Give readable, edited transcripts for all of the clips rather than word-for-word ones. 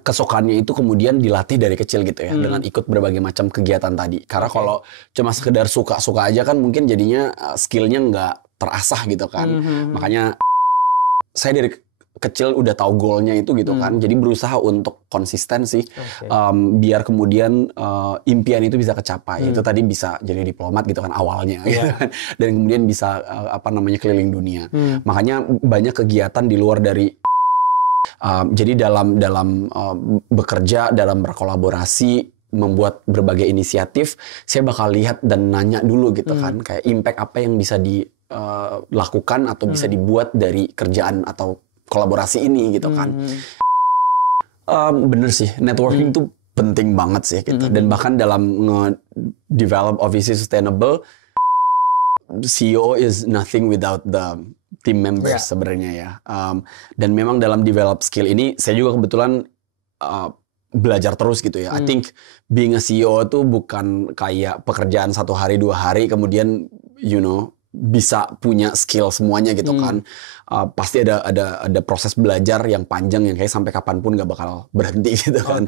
kesukaannya itu kemudian dilatih dari kecil gitu ya, dengan ikut berbagai macam kegiatan tadi. Karena kalau cuma sekedar suka-suka aja kan mungkin jadinya skillnya nggak terasah gitu kan. Makanya saya dari kecil udah tahu goalnya itu gitu kan, jadi berusaha untuk konsisten sih, biar kemudian impian itu bisa kecapai. Itu tadi bisa jadi diplomat gitu kan awalnya, gitu kan. Dan kemudian bisa keliling dunia. Makanya banyak kegiatan di luar dari jadi dalam bekerja, dalam berkolaborasi, membuat berbagai inisiatif, saya bakal lihat dan nanya dulu gitu kan, kayak impact apa yang bisa dilakukan atau bisa dibuat dari kerjaan atau kolaborasi ini gitu kan. Bener sih, networking tuh penting banget sih gitu. Dan bahkan dalam nge-develop OVC Sustainable, CEO is nothing without the team members sebenarnya ya. Dan memang dalam develop skill ini, saya juga kebetulan belajar terus gitu ya. I think being a CEO tuh bukan kayak pekerjaan 1 hari 2 hari kemudian bisa punya skill semuanya gitu kan. Pasti ada proses belajar yang panjang yang kayak sampai kapanpun gak bakal berhenti gitu kan.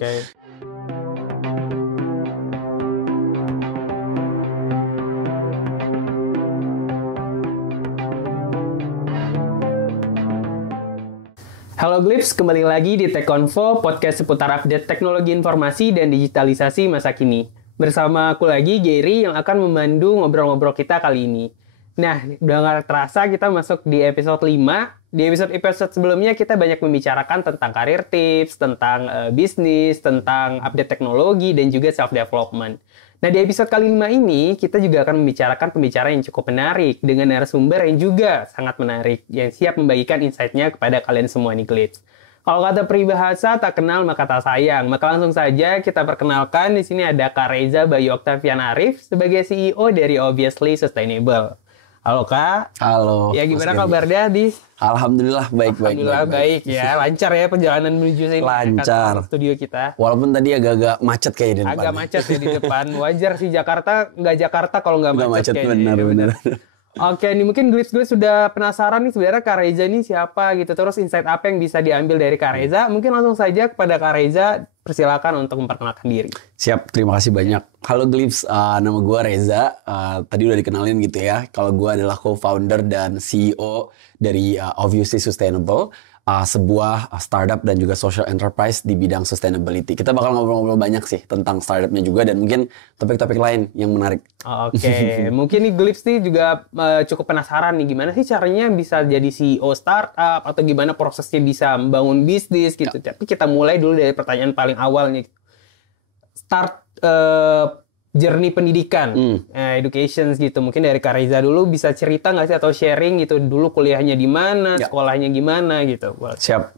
Halo Glips, kembali lagi di TechConfo, podcast seputar update teknologi informasi dan digitalisasi masa kini. Bersama aku lagi, Gary, yang akan memandu ngobrol-ngobrol kita kali ini. Nah, udah nggak terasa kita masuk di episode 5. Di episode sebelumnya kita banyak membicarakan tentang career tips, tentang bisnis, tentang update teknologi, dan juga self-development. Nah, di episode kali 5 ini, kita juga akan membicarakan pembicaraan yang cukup menarik, dengan narasumber yang juga sangat menarik, yang siap membagikan insight-nya kepada kalian semua nih, Glips. Kalau kata peribahasa, tak kenal maka tak sayang. Maka langsung saja kita perkenalkan, di sini ada Kak Reza Bayu Oktavian Arif sebagai CEO dari Obviously Sustainable. Halo Kak. Halo. Ya gimana kabarnya di? Alhamdulillah baik. Alhamdulillah baik ya. Lancar ya perjalanan menuju sini. Lancar. Studio kita. Walaupun tadi agak macet kayak di depan. Agak macet ya di depan. Wajar sih Jakarta, nggak Jakarta kalau nggak macet kayaknya. Benar. Oke, ini mungkin Glips sudah penasaran nih sebenarnya Kak Reza ini siapa gitu. Terus insight apa yang bisa diambil dari Kak Reza? Mungkin langsung saja kepada Kak Reza, persilakan untuk memperkenalkan diri. Siap, terima kasih banyak. Halo Glips, nama gue Reza. Tadi udah dikenalin gitu ya. Kalau gue adalah co-founder dan CEO dari Obviously Sustainable, sebuah startup dan juga social enterprise di bidang sustainability. Kita bakal ngobrol-ngobrol banyak sih tentang startupnya juga dan mungkin topik-topik lain yang menarik. Oke, mungkin nih Glips nih juga cukup penasaran nih gimana sih caranya bisa jadi CEO startup atau gimana prosesnya bisa membangun bisnis gitu. Tapi kita mulai dulu dari pertanyaan paling awal nih. Journey pendidikan, education gitu. Mungkin dari Kak Reza dulu bisa cerita nggak sih atau sharing gitu dulu kuliahnya di mana, sekolahnya gimana gitu. Siap.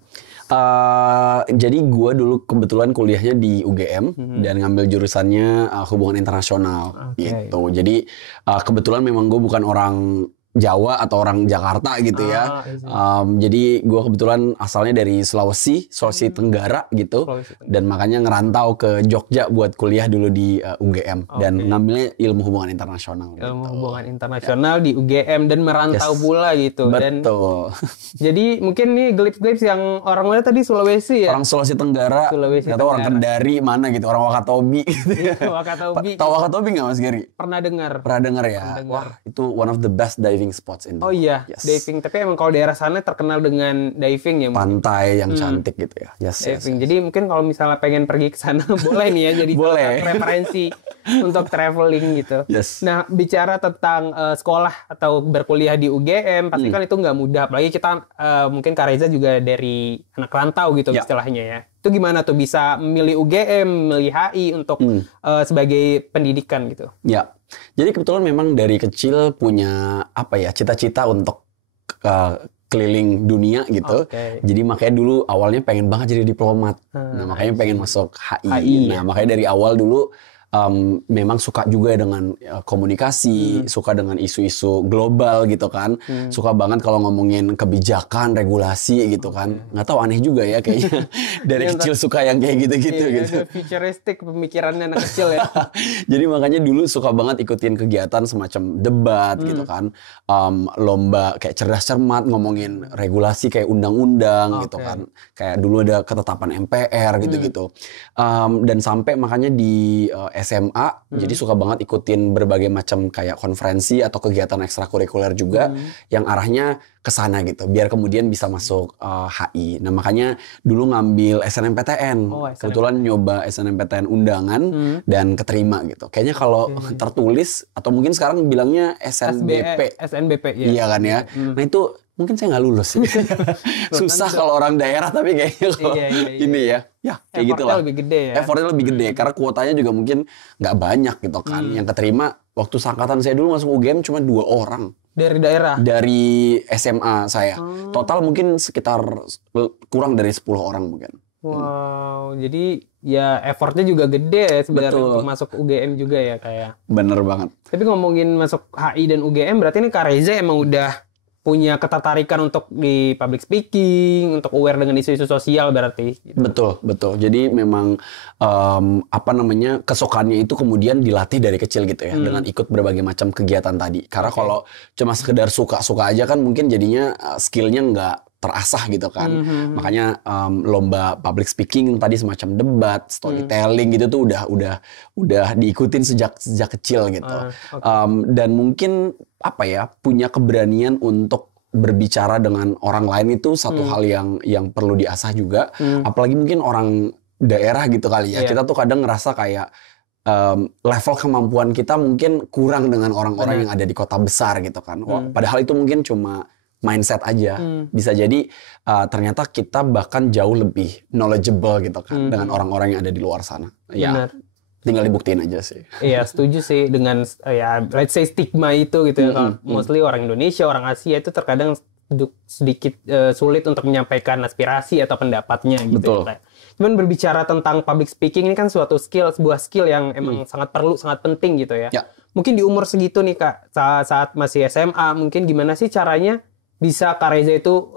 Jadi gue dulu kebetulan kuliahnya di UGM dan ngambil jurusannya hubungan internasional gitu. Jadi kebetulan memang gue bukan orang Jawa atau orang Jakarta gitu ya. Jadi gue kebetulan asalnya dari Sulawesi Tenggara gitu. Dan makanya ngerantau ke Jogja buat kuliah dulu di UGM. Dan ngambilnya ilmu hubungan internasional. Ilmu hubungan internasional di UGM dan merantau pula gitu. Betul. Jadi mungkin nih Glips yang orang mana tadi Sulawesi ya? Orang Sulawesi Tenggara. Atau orang Kendari mana gitu. Orang Wakatobi gitu ya. Wakatobi. Tahu Wakatobi nggak Mas Gary? Pernah dengar ya. Wah, itu one of the best diving spots in the world. Oh iya, diving. Tapi emang kalau daerah sana terkenal dengan diving ya. Pantai yang cantik gitu ya. Diving. Jadi mungkin kalau misalnya pengen pergi ke sana boleh nih ya jadi referensi untuk traveling gitu. Nah, bicara tentang sekolah atau berkuliah di UGM, pasti kan itu nggak mudah. Apalagi kita mungkin Kak Reza juga dari anak rantau gitu istilahnya ya. Itu gimana tuh bisa memilih UGM, memilih HI untuk sebagai pendidikan gitu? Ya. Jadi kebetulan memang dari kecil punya cita-cita untuk keliling dunia gitu. Jadi makanya dulu awalnya pengen banget jadi diplomat. Nah, makanya pengen masuk HI. Nah, makanya dari awal dulu memang suka juga dengan komunikasi, suka dengan isu-isu global gitu kan. Suka banget kalau ngomongin kebijakan, regulasi gitu kan. Nggak tahu, aneh juga ya kayaknya. Dari kecil suka yang kayak gitu-gitu gitu. Futuristik pemikirannya anak kecil ya. Jadi makanya dulu suka banget ikutin kegiatan semacam debat gitu kan. Lomba kayak cerdas cermat ngomongin regulasi kayak undang-undang gitu kan. Kayak dulu ada ketetapan MPR gitu-gitu. Dan sampai makanya di SMA jadi suka banget ikutin berbagai macam kayak konferensi atau kegiatan ekstrakurikuler juga yang arahnya ke sana gitu. Biar kemudian bisa masuk HI. Nah, makanya dulu ngambil SNMPTN. Kebetulan nyoba SNMPTN undangan dan keterima gitu. Kayaknya kalau tertulis atau mungkin sekarang bilangnya SNBP. SNBP ya. Iya kan ya. Nah, itu mungkin saya nggak lulus. Susah kalau orang daerah, tapi kayaknya kalau ini ya kayak gitu lah. Lebih gede ya. Effortnya lebih gede karena kuotanya juga mungkin nggak banyak gitu kan. Yang keterima waktu seangkatan saya dulu masuk UGM cuma 2 orang. Dari daerah? Dari SMA saya. Total mungkin sekitar kurang dari 10 orang mungkin. Wow, jadi ya effortnya juga gede ya sebenarnya untuk masuk UGM juga ya kayak. Bener banget. Tapi ngomongin masuk HI dan UGM, berarti ini Kak Reza emang udah punya ketertarikan untuk di public speaking, untuk aware dengan isu-isu sosial berarti. Gitu. Betul. Jadi memang kesukaannya itu kemudian dilatih dari kecil gitu ya, dengan ikut berbagai macam kegiatan tadi. Karena kalau cuma sekedar suka-suka aja kan mungkin jadinya skillnya nggak terasah gitu kan. Makanya lomba public speaking tadi semacam debat, storytelling gitu tuh udah diikutin sejak kecil gitu. Dan mungkin punya keberanian untuk berbicara dengan orang lain itu satu hal yang perlu diasah juga. Apalagi mungkin orang daerah gitu kali ya. Kita tuh kadang ngerasa kayak level kemampuan kita mungkin kurang dengan orang-orang yang ada di kota besar gitu kan. Padahal itu mungkin cuma mindset aja. Bisa jadi ternyata kita bahkan jauh lebih knowledgeable gitu kan dengan orang-orang yang ada di luar sana. Ya, tinggal dibuktiin aja sih. Iya, setuju sih dengan let's say stigma itu gitu ya. Mostly orang Indonesia, orang Asia itu terkadang sedikit sulit untuk menyampaikan aspirasi atau pendapatnya gitu. Betul. Cuman berbicara tentang public speaking ini kan sebuah skill yang emang sangat perlu, sangat penting gitu ya. Mungkin di umur segitu nih Kak, saat masih SMA, mungkin gimana sih caranya bisa Kak Reza itu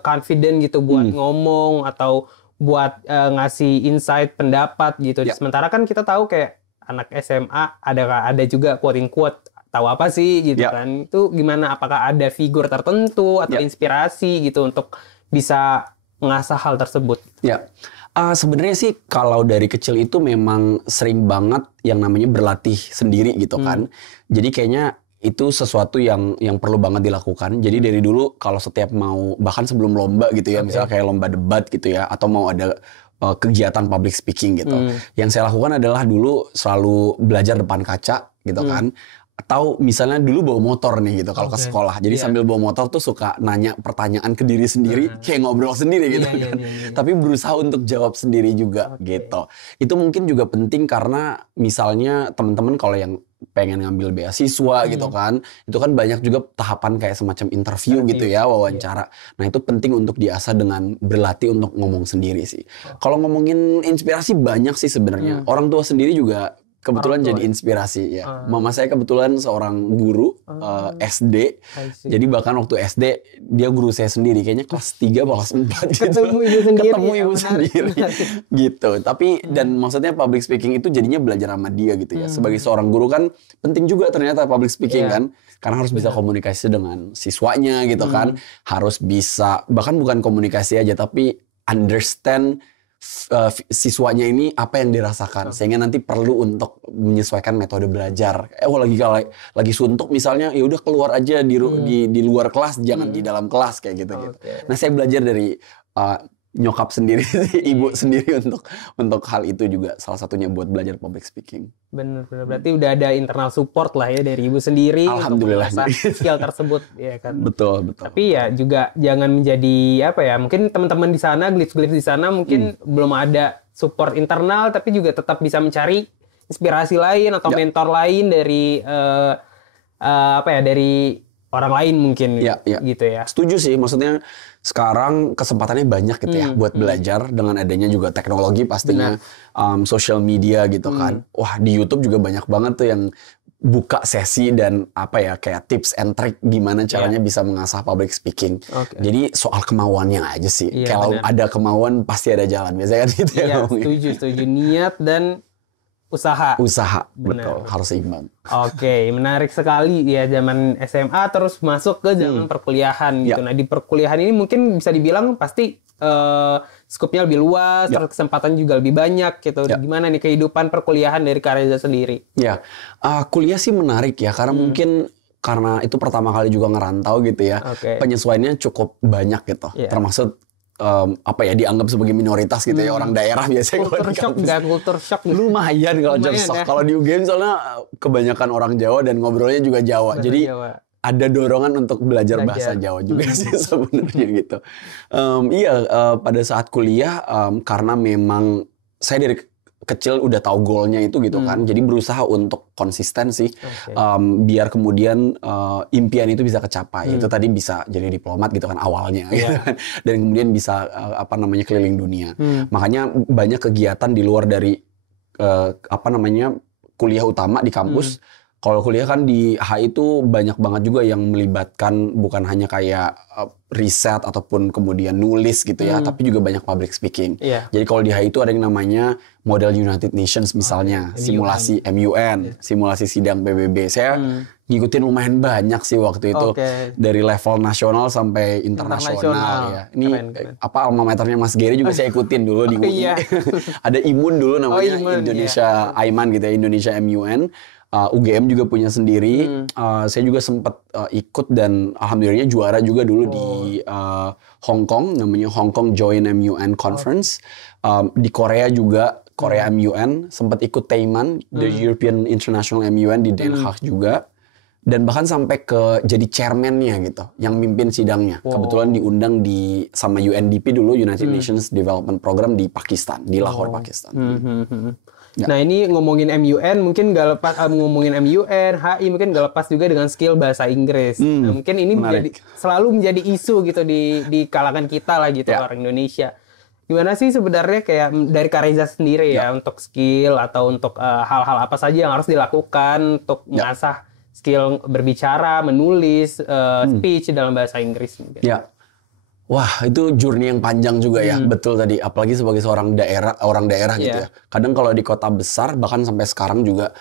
confident gitu buat ngomong atau buat ngasih insight pendapat gitu. Sementara kan kita tahu kayak anak SMA ada juga quote tahu apa sih gitu kan. Itu gimana, apakah ada figur tertentu atau inspirasi gitu untuk bisa mengasah hal tersebut? Sebenarnya sih kalau dari kecil itu memang sering banget yang namanya berlatih sendiri gitu kan. Jadi kayaknya itu sesuatu yang perlu banget dilakukan. Jadi dari dulu kalau setiap mau, bahkan sebelum lomba gitu ya, misalnya kayak lomba debat gitu ya, atau mau ada kegiatan public speaking gitu. Yang saya lakukan adalah dulu selalu belajar depan kaca gitu kan. Atau misalnya dulu bawa motor nih gitu kalau ke sekolah. Jadi sambil bawa motor tuh suka nanya pertanyaan ke diri sendiri, kayak ngobrol sendiri gitu kan. Tapi berusaha untuk jawab sendiri juga gitu. Itu mungkin juga penting karena misalnya teman-teman kalau yang pengen ngambil beasiswa gitu kan, itu kan banyak juga tahapan kayak semacam interview gitu ya, wawancara. Nah itu penting untuk diasah dengan berlatih untuk ngomong sendiri sih. Kalau ngomongin inspirasi banyak sih sebenarnya. Orang tua sendiri juga kebetulan jadi inspirasi ya. Mama saya kebetulan seorang guru SD. Jadi bahkan waktu SD dia guru saya sendiri, kayaknya kelas 3 atau kelas 4 gitu. Ketemu ibu sendiri. Gitu. Tapi dan maksudnya public speaking itu jadinya belajar sama dia gitu ya. Sebagai seorang guru kan penting juga ternyata public speaking kan. Karena harus bisa komunikasi dengan siswanya gitu kan. Harus bisa, bahkan bukan komunikasi aja tapi understand siswanya ini apa yang dirasakan, sehingga nanti perlu untuk menyesuaikan metode belajar. Lagi suntuk misalnya, ya udah keluar aja di luar kelas, jangan di dalam kelas kayak gitu. Nah saya belajar dari nyokap sendiri, ibu sendiri untuk hal itu juga salah satunya buat belajar public speaking. Bener. Berarti udah ada internal support lah ya dari ibu sendiri. Alhamdulillah. Untuk mengasah skill tersebut ya kan. Betul. Tapi ya juga jangan menjadi mungkin teman-teman di sana, glifs di sana mungkin belum ada support internal, tapi juga tetap bisa mencari inspirasi lain atau mentor lain dari dari orang lain mungkin Ya. gitu ya. Setuju sih, maksudnya sekarang kesempatannya banyak gitu ya buat belajar dengan adanya juga teknologi pastinya, social media gitu kan. Wah, di YouTube juga banyak banget tuh yang buka sesi dan apa ya, kayak tips and trick gimana caranya bisa mengasah public speaking. Jadi soal kemauannya aja sih. Kalau ada kemauan pasti ada jalan. Biasanya kan gitu ya. Setuju. Niat dan usaha, betul, harus seimbang. Oke, menarik sekali ya, zaman SMA terus masuk ke zaman perkuliahan gitu. Nah, di perkuliahan ini mungkin bisa dibilang pasti skupnya lebih luas, terus kesempatan juga lebih banyak gitu. Gimana nih kehidupan perkuliahan dari Kak Reza sendiri? Ya, kuliah sih menarik ya, karena mungkin karena itu pertama kali juga ngerantau gitu ya, penyesuaiannya cukup banyak gitu, termasuk apa ya, dianggap sebagai minoritas gitu ya, orang daerah biasanya. Kultur shock lumayan kalau shock. Kalau di UGM soalnya kebanyakan orang Jawa dan ngobrolnya juga Jawa. Jadi ada dorongan untuk belajar bahasa Jawa juga sih sebenarnya gitu. Pada saat kuliah karena memang saya dari kecil udah tahu goalnya itu gitu kan, jadi berusaha untuk konsisten sih, biar kemudian impian itu bisa kecapai. Itu tadi bisa jadi diplomat gitu kan awalnya, gitu kan. Dan kemudian bisa keliling dunia. Makanya banyak kegiatan di luar dari kuliah utama di kampus. Kalau kuliah kan di HI itu banyak banget juga yang melibatkan bukan hanya kayak riset ataupun kemudian nulis gitu ya, tapi juga banyak public speaking. Jadi kalau di HI itu ada yang namanya model United Nations misalnya, simulasi MUN, simulasi sidang PBB. Saya ngikutin lumayan banyak sih waktu itu, dari level nasional sampai internasional ya. Ini keren. Alma maternya Mas Gary juga saya ikutin dulu di UI. Ada IMUN dulu namanya, Indonesia Aiman gitu ya, Indonesia MUN. UGM juga punya sendiri. Saya juga sempat ikut dan alhamdulillahnya juara juga dulu di Hong Kong, namanya Hong Kong Joint MUN Conference. Di Korea juga, Korea MUN, sempat ikut Taiman, the European International MUN di Den Haag juga. Dan bahkan sampai ke jadi chairman-nya gitu, yang mimpin sidangnya. Kebetulan diundang sama UNDP dulu, United Nations Development Program di Pakistan, di Lahore, Pakistan. Nah, ini ngomongin MUN, mungkin gak lepas ngomongin MUN, HI mungkin gak lepas juga dengan skill bahasa Inggris. Nah, mungkin ini selalu menjadi isu gitu di kalangan kita lah gitu, orang Indonesia. Gimana sih sebenarnya kayak dari Kak Reza sendiri ya, untuk skill atau untuk hal-hal apa saja yang harus dilakukan untuk mengasah skill berbicara, menulis, speech dalam bahasa Inggris mungkin. Wah, itu journey yang panjang juga ya, betul tadi. Apalagi sebagai seorang orang daerah gitu ya. Kadang kalau di kota besar, bahkan sampai sekarang juga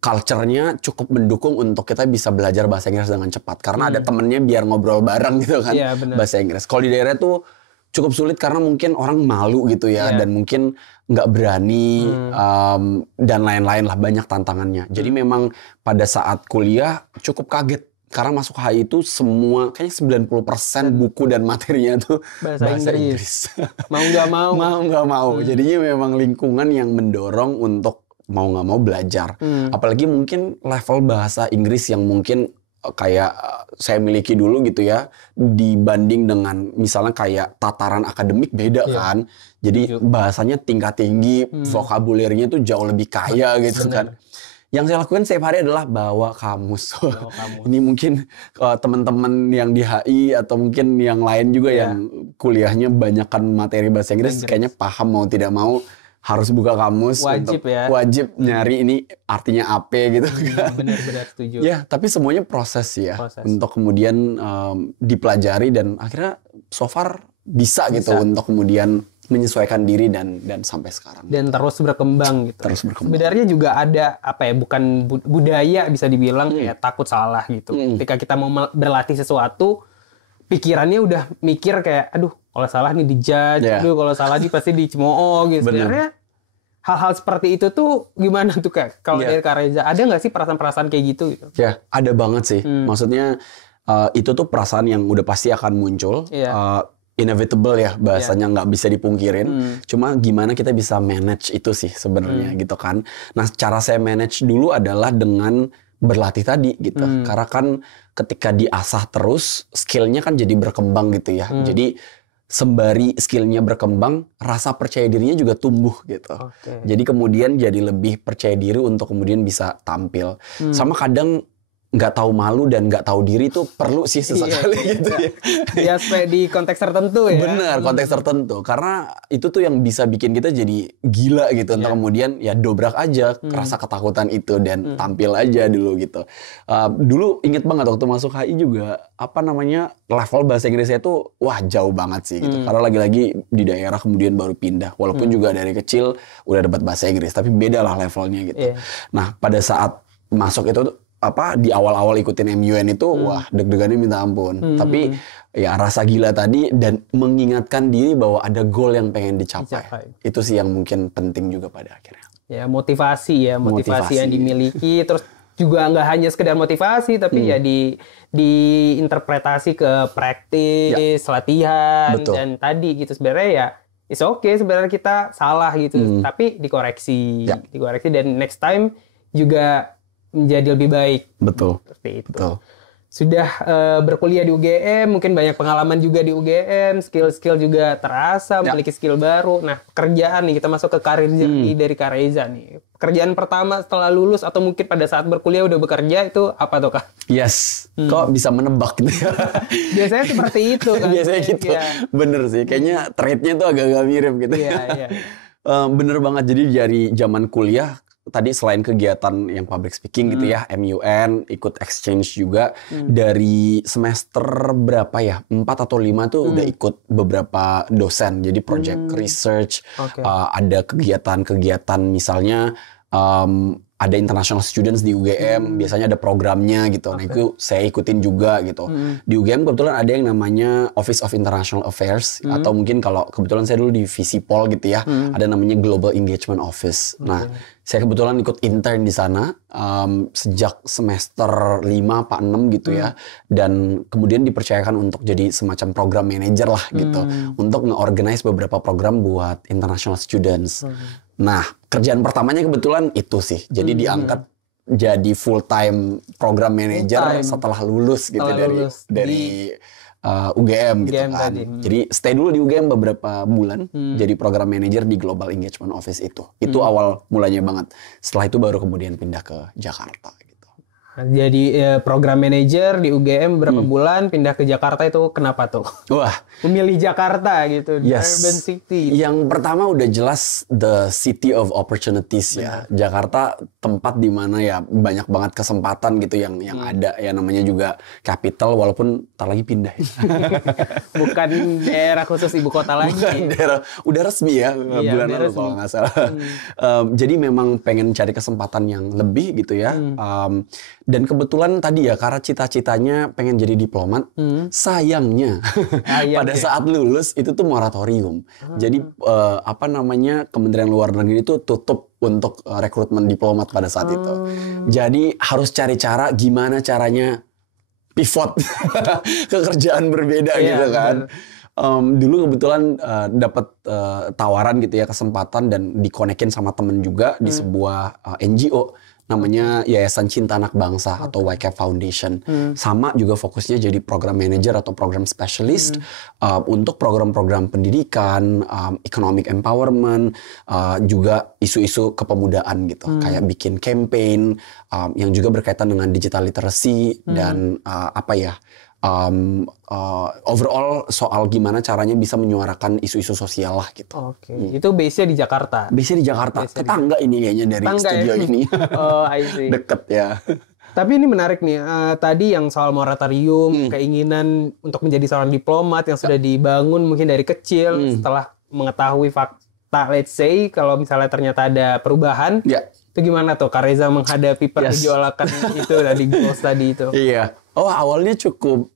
culture-nya cukup mendukung untuk kita bisa belajar bahasa Inggris dengan cepat. Karena ada temennya biar ngobrol bareng gitu kan, bahasa Inggris. Kalau di daerah tuh cukup sulit karena mungkin orang malu gitu ya, dan mungkin nggak berani, dan lain-lain lah, banyak tantangannya. Jadi memang pada saat kuliah cukup kaget. Karena masuk HI itu semua, kayaknya 90% buku dan materinya tuh bahasa Inggris. Mau nggak mau. Jadinya memang lingkungan yang mendorong untuk mau nggak mau belajar. Apalagi mungkin level bahasa Inggris yang mungkin kayak saya miliki dulu gitu ya, dibanding dengan misalnya kayak tataran akademik beda kan. Jadi bahasanya tingkat tinggi, vokabulernya tuh jauh lebih kaya gitu kan. Yang saya lakukan setiap hari adalah bawa kamus. Ini mungkin teman-teman yang di HI atau mungkin yang lain juga yang kuliahnya banyakkan materi bahasa Inggris, kayaknya paham mau tidak mau harus buka kamus. Wajib nyari ini artinya apa gitu kan. Benar-benar setuju. Ya, tapi semuanya proses ya. Untuk kemudian dipelajari dan akhirnya so far bisa gitu untuk kemudian menyesuaikan diri dan sampai sekarang. Dan terus berkembang gitu. Terus berkembang. Sebenarnya juga ada bukan budaya bisa dibilang kayak takut salah gitu. Ketika kita mau berlatih sesuatu, pikirannya udah mikir kayak, aduh kalau salah nih dijudge, aduh kalau salah nih pasti dicemooh gitu. Sebenarnya hal-hal seperti itu tuh gimana tuh Kak? Kalau dari Kak Reza, ada nggak sih perasaan-perasaan kayak gitu? Ya, ada banget sih. Maksudnya itu tuh perasaan yang udah pasti akan muncul. Inevitable ya bahasanya, nggak bisa dipungkirin. Cuma gimana kita bisa manage itu sih sebenarnya gitu kan. Nah, cara saya manage dulu adalah dengan berlatih tadi gitu. Karena kan ketika diasah terus, skillnya kan jadi berkembang gitu ya. Jadi sembari skillnya berkembang, rasa percaya dirinya juga tumbuh gitu. Jadi kemudian jadi lebih percaya diri untuk kemudian bisa tampil. Sama kadang nggak tahu malu dan nggak tahu diri tuh perlu sih sesekali gitu ya. Ya supaya di konteks tertentu ya. Bener, konteks tertentu. Karena itu tuh yang bisa bikin kita jadi gila gitu. Untuk kemudian ya dobrak aja rasa ketakutan itu dan tampil aja dulu gitu. Dulu inget banget waktu masuk HI juga level bahasa Inggrisnya tuh wah jauh banget sih gitu. Karena lagi-lagi di daerah kemudian baru pindah. Walaupun juga dari kecil udah dapat bahasa Inggris, tapi beda lah levelnya gitu. Nah, pada saat masuk itu di awal-awal ikutin MUN itu wah deg-degannya minta ampun. Tapi ya rasa gila tadi dan mengingatkan diri bahwa ada goal yang pengen dicapai. Itu sih yang mungkin penting juga pada akhirnya. Ya motivasi yang dimiliki, terus juga nggak hanya sekedar motivasi tapi ya diinterpretasi ke praktis, latihan. Betul. Dan tadi gitu sebenarnya ya it's okay sebenarnya kita salah gitu, tapi dikoreksi dan next time juga menjadi lebih baik. Betul. Seperti itu. Betul. Sudah berkuliah di UGM, mungkin banyak pengalaman juga di UGM, skill-skill juga terasa, memiliki skill baru. Nah, pekerjaan nih, kita masuk ke karir journey dari Kak Reza nih. Pekerjaan pertama setelah lulus atau mungkin pada saat berkuliah udah bekerja itu apa tuh Kak? Yes, kok bisa menebak gitu ya? Biasanya seperti itu kan? Biasanya gitu, bener sih. Kayaknya trade-nya tuh agak-agak mirip gitu ya. Bener banget, jadi dari zaman kuliah, tadi selain kegiatan yang public speaking gitu ya, MUN, ikut exchange juga. Dari semester berapa ya, 4 atau 5 tuh udah ikut beberapa dosen. Jadi project research, ada kegiatan-kegiatan misalnya ada international students di UGM, biasanya ada programnya gitu. Nah itu saya ikutin juga gitu. Di UGM kebetulan ada yang namanya Office of International Affairs, atau mungkin kalau kebetulan saya dulu di Visipol gitu ya, ada namanya Global Engagement Office. Nah saya kebetulan ikut intern di sana sejak semester 5 apa 6 gitu ya. Dan kemudian dipercayakan untuk jadi semacam program manager lah gitu. Untuk nge-organize beberapa program buat international students. Nah, kerjaan pertamanya kebetulan itu sih. Jadi diangkat jadi full time program manager setelah lulus gitu dari UGM gitu kan. Jadi stay dulu di UGM beberapa bulan jadi program manager di Global Engagement Office itu. Itu awal mulanya banget. Setelah itu baru kemudian pindah ke Jakarta. Jadi program manager di UGM beberapa bulan, pindah ke Jakarta itu kenapa tuh? Wah, memilih Jakarta gitu, yes. Urban City. Yang pertama udah jelas the city of opportunities ya. Jakarta tempat di mana ya banyak banget kesempatan gitu yang ada ya, namanya juga capital walaupun ntar lagi pindah. Ya. Bukan daerah khusus ibu kota lagi. Bukan daerah, udah resmi ya bulan lalu kalau nggak salah. Jadi memang pengen cari kesempatan yang lebih gitu ya. Dan kebetulan tadi ya karena cita-citanya pengen jadi diplomat, sayangnya pada saat lulus itu tuh moratorium. Jadi Kementerian Luar Negeri itu tutup untuk rekrutmen diplomat pada saat itu. Jadi harus cari cara gimana caranya pivot ke kerjaan berbeda gitu kan. Dulu kebetulan dapat tawaran gitu ya, kesempatan dan dikonekin sama temen juga di sebuah NGO namanya Yayasan Cinta Anak Bangsa atau YCAP Foundation. Sama juga fokusnya jadi program manager atau program specialist untuk program-program pendidikan, economic empowerment, juga isu-isu kepemudaan gitu. Kayak bikin campaign yang juga berkaitan dengan digital literacy dan overall soal gimana caranya bisa menyuarakan isu-isu sosial lah gitu. Itu base-nya di Jakarta. Base-nya di Jakarta. Tetangga ini kayaknya dari studio ini. I see. Deket ya. Tapi ini menarik nih. Tadi yang soal moratorium, keinginan untuk menjadi seorang diplomat yang sudah dibangun mungkin dari kecil, setelah mengetahui fakta, let's say kalau misalnya ternyata ada perubahan. Itu gimana tuh Kak Reza menghadapi pergolakan itu dari goals tadi itu? Iya. Awalnya cukup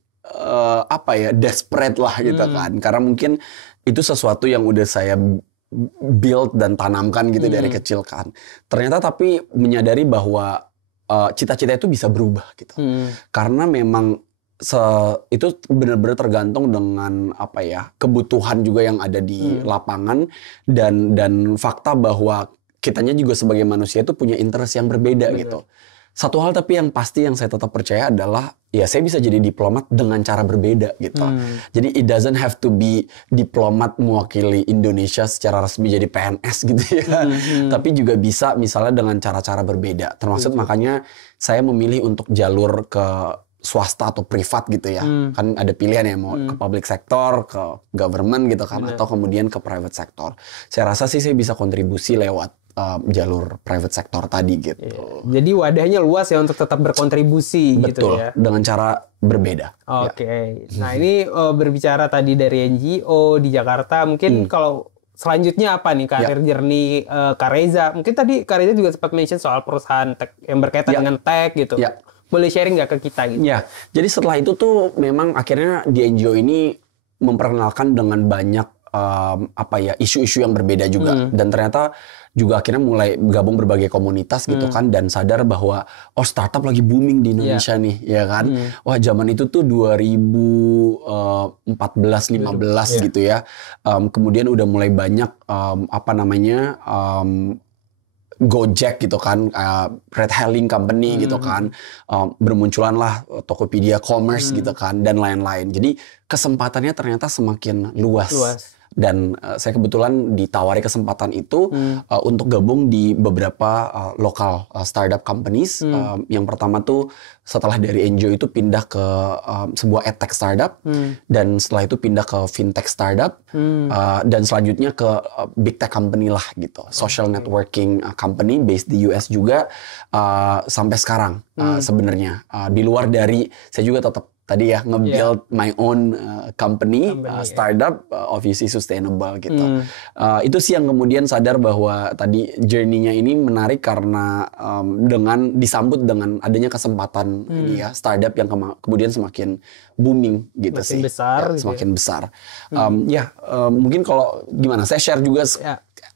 desperate lah gitu kan. Karena mungkin itu sesuatu yang udah saya build dan tanamkan gitu dari kecil kan. Ternyata tapi menyadari bahwa cita-cita itu bisa berubah gitu. Karena memang itu benar-benar tergantung dengan kebutuhan juga yang ada di lapangan dan fakta bahwa kitanya juga sebagai manusia itu punya interest yang berbeda gitu. Satu hal tapi yang pasti yang saya tetap percaya adalah ya saya bisa jadi diplomat dengan cara berbeda gitu. Jadi it doesn't have to be diplomat mewakili Indonesia secara resmi jadi PNS gitu ya. Tapi juga bisa misalnya dengan cara-cara berbeda. Termasuk makanya saya memilih untuk jalur ke swasta atau privat gitu ya. Kan ada pilihan ya mau ke public sector, ke government gitu kan, atau kemudian ke private sector. Saya rasa sih saya bisa kontribusi lewat jalur private sector tadi gitu. Jadi wadahnya luas ya untuk tetap berkontribusi. Betul, gitu ya. Dengan cara berbeda. Oke. Nah ini berbicara tadi dari NGO di Jakarta, mungkin kalau selanjutnya apa nih karir journey Kak Reza? Mungkin tadi Kak Reza juga sempat mention soal perusahaan tech yang berkaitan dengan tech gitu. Boleh sharing nggak ke kita gitu? Ya, jadi setelah itu tuh memang akhirnya di NGO ini memperkenalkan dengan banyak isu-isu yang berbeda juga, dan ternyata juga akhirnya mulai gabung berbagai komunitas gitu kan, dan sadar bahwa startup lagi booming di Indonesia nih ya kan. Wah zaman itu tuh 2014-15 gitu ya. Kemudian udah mulai banyak Gojek gitu kan, ride hailing company gitu kan, bermunculan lah Tokopedia Commerce gitu kan, dan lain-lain. Jadi kesempatannya ternyata semakin luas. Dan saya kebetulan ditawari kesempatan itu untuk gabung di beberapa lokal startup companies. Yang pertama tuh setelah dari NGO itu pindah ke sebuah edtech startup, dan setelah itu pindah ke fintech startup, dan selanjutnya ke big tech company lah gitu, social networking company based di US juga, sampai sekarang sebenarnya. Di luar dari saya juga tetap tadi ya nge-build my own company startup, obviously sustainable gitu. Itu sih yang kemudian sadar bahwa tadi journey-nya ini menarik karena dengan disambut dengan adanya kesempatan ini ya, startup yang kemudian semakin booming gitu semakin sih. Besar, ya, semakin besar. Mungkin kalau gimana saya share juga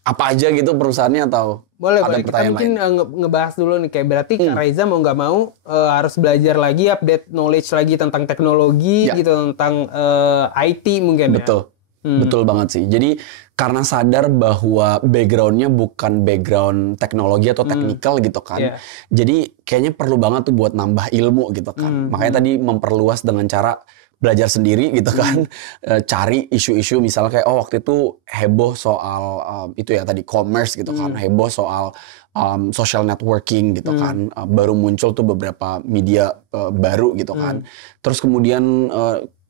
apa aja gitu perusahaannya atau boleh ada kita mungkin ngebahas dulu nih, kayak berarti Kak Reza mau nggak mau harus belajar lagi, update knowledge lagi tentang teknologi gitu, tentang IT mungkin. Betul banget sih. Jadi karena sadar bahwa backgroundnya bukan background teknologi atau teknikal gitu kan, jadi kayaknya perlu banget tuh buat nambah ilmu gitu kan. Makanya tadi memperluas dengan cara belajar sendiri gitu kan, cari isu-isu misalnya kayak waktu itu heboh soal itu ya tadi commerce gitu kan, heboh soal social networking gitu kan, baru muncul tuh beberapa media baru gitu kan. Terus kemudian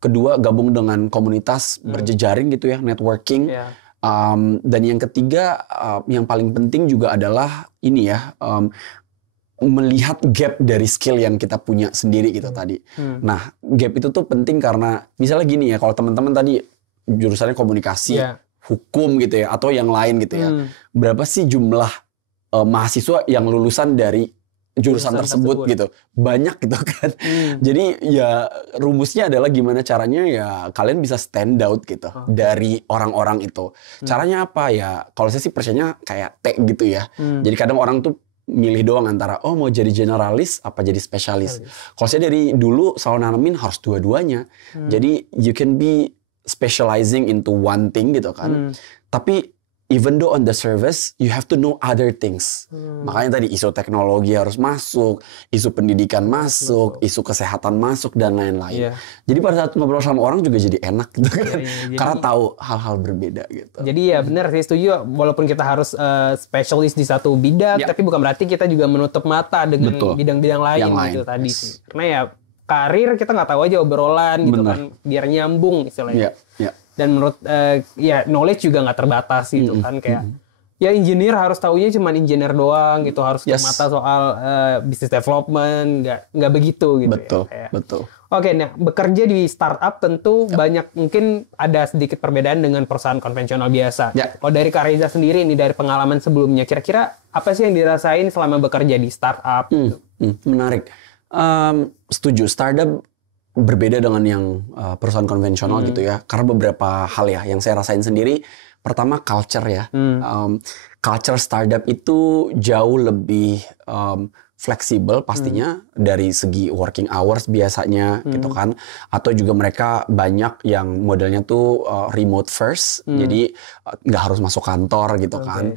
kedua gabung dengan komunitas berjejaring gitu ya, networking. Dan yang ketiga yang paling penting juga adalah ini ya, melihat gap dari skill yang kita punya sendiri gitu tadi. Nah, gap itu tuh penting karena misalnya gini ya, kalau teman-teman tadi jurusannya komunikasi, hukum gitu ya, atau yang lain gitu ya. Berapa sih jumlah mahasiswa yang lulusan dari jurusan tersebut gitu? Banyak gitu kan. Jadi ya rumusnya adalah gimana caranya ya kalian bisa stand out gitu dari orang-orang itu. Caranya apa ya? Kalau saya sih percayanya kayak T gitu ya. Jadi kadang orang tuh milih doang antara mau jadi generalis apa jadi spesialis. Kalau saya dari dulu selalu nanamin harus dua-duanya. Jadi you can be specializing into one thing gitu kan. Tapi even though on the service you have to know other things. Makanya tadi isu teknologi harus masuk, isu pendidikan masuk, isu kesehatan masuk dan lain-lain. Jadi pada saat ngobrol sama orang juga jadi enak gitu kan. Karena tahu hal-hal berbeda gitu. Jadi ya benar sih, setuju, walaupun kita harus spesialis di satu bidang, tapi bukan berarti kita juga menutup mata dengan bidang-bidang lain gitu tadi sih. Karena ya karir kita nggak tahu aja obrolan gitu kan, biar nyambung istilahnya. Dan menurut knowledge juga nggak terbatas gitu kan, kayak ya engineer harus taunya cuma engineer doang gitu, harus mata soal business development, nggak begitu gitu. Betul. Oke, nah bekerja di startup tentu banyak, mungkin ada sedikit perbedaan dengan perusahaan konvensional biasa. Kalau dari Kak Reza sendiri nih, dari pengalaman sebelumnya, kira-kira apa sih yang dirasain selama bekerja di startup? Menarik. Setuju, startup berbeda dengan yang perusahaan konvensional gitu ya, karena beberapa hal ya yang saya rasain sendiri. Pertama culture ya, culture startup itu jauh lebih fleksibel pastinya dari segi working hours biasanya gitu kan, atau juga mereka banyak yang modelnya tuh remote first, jadi nggak harus masuk kantor gitu kan,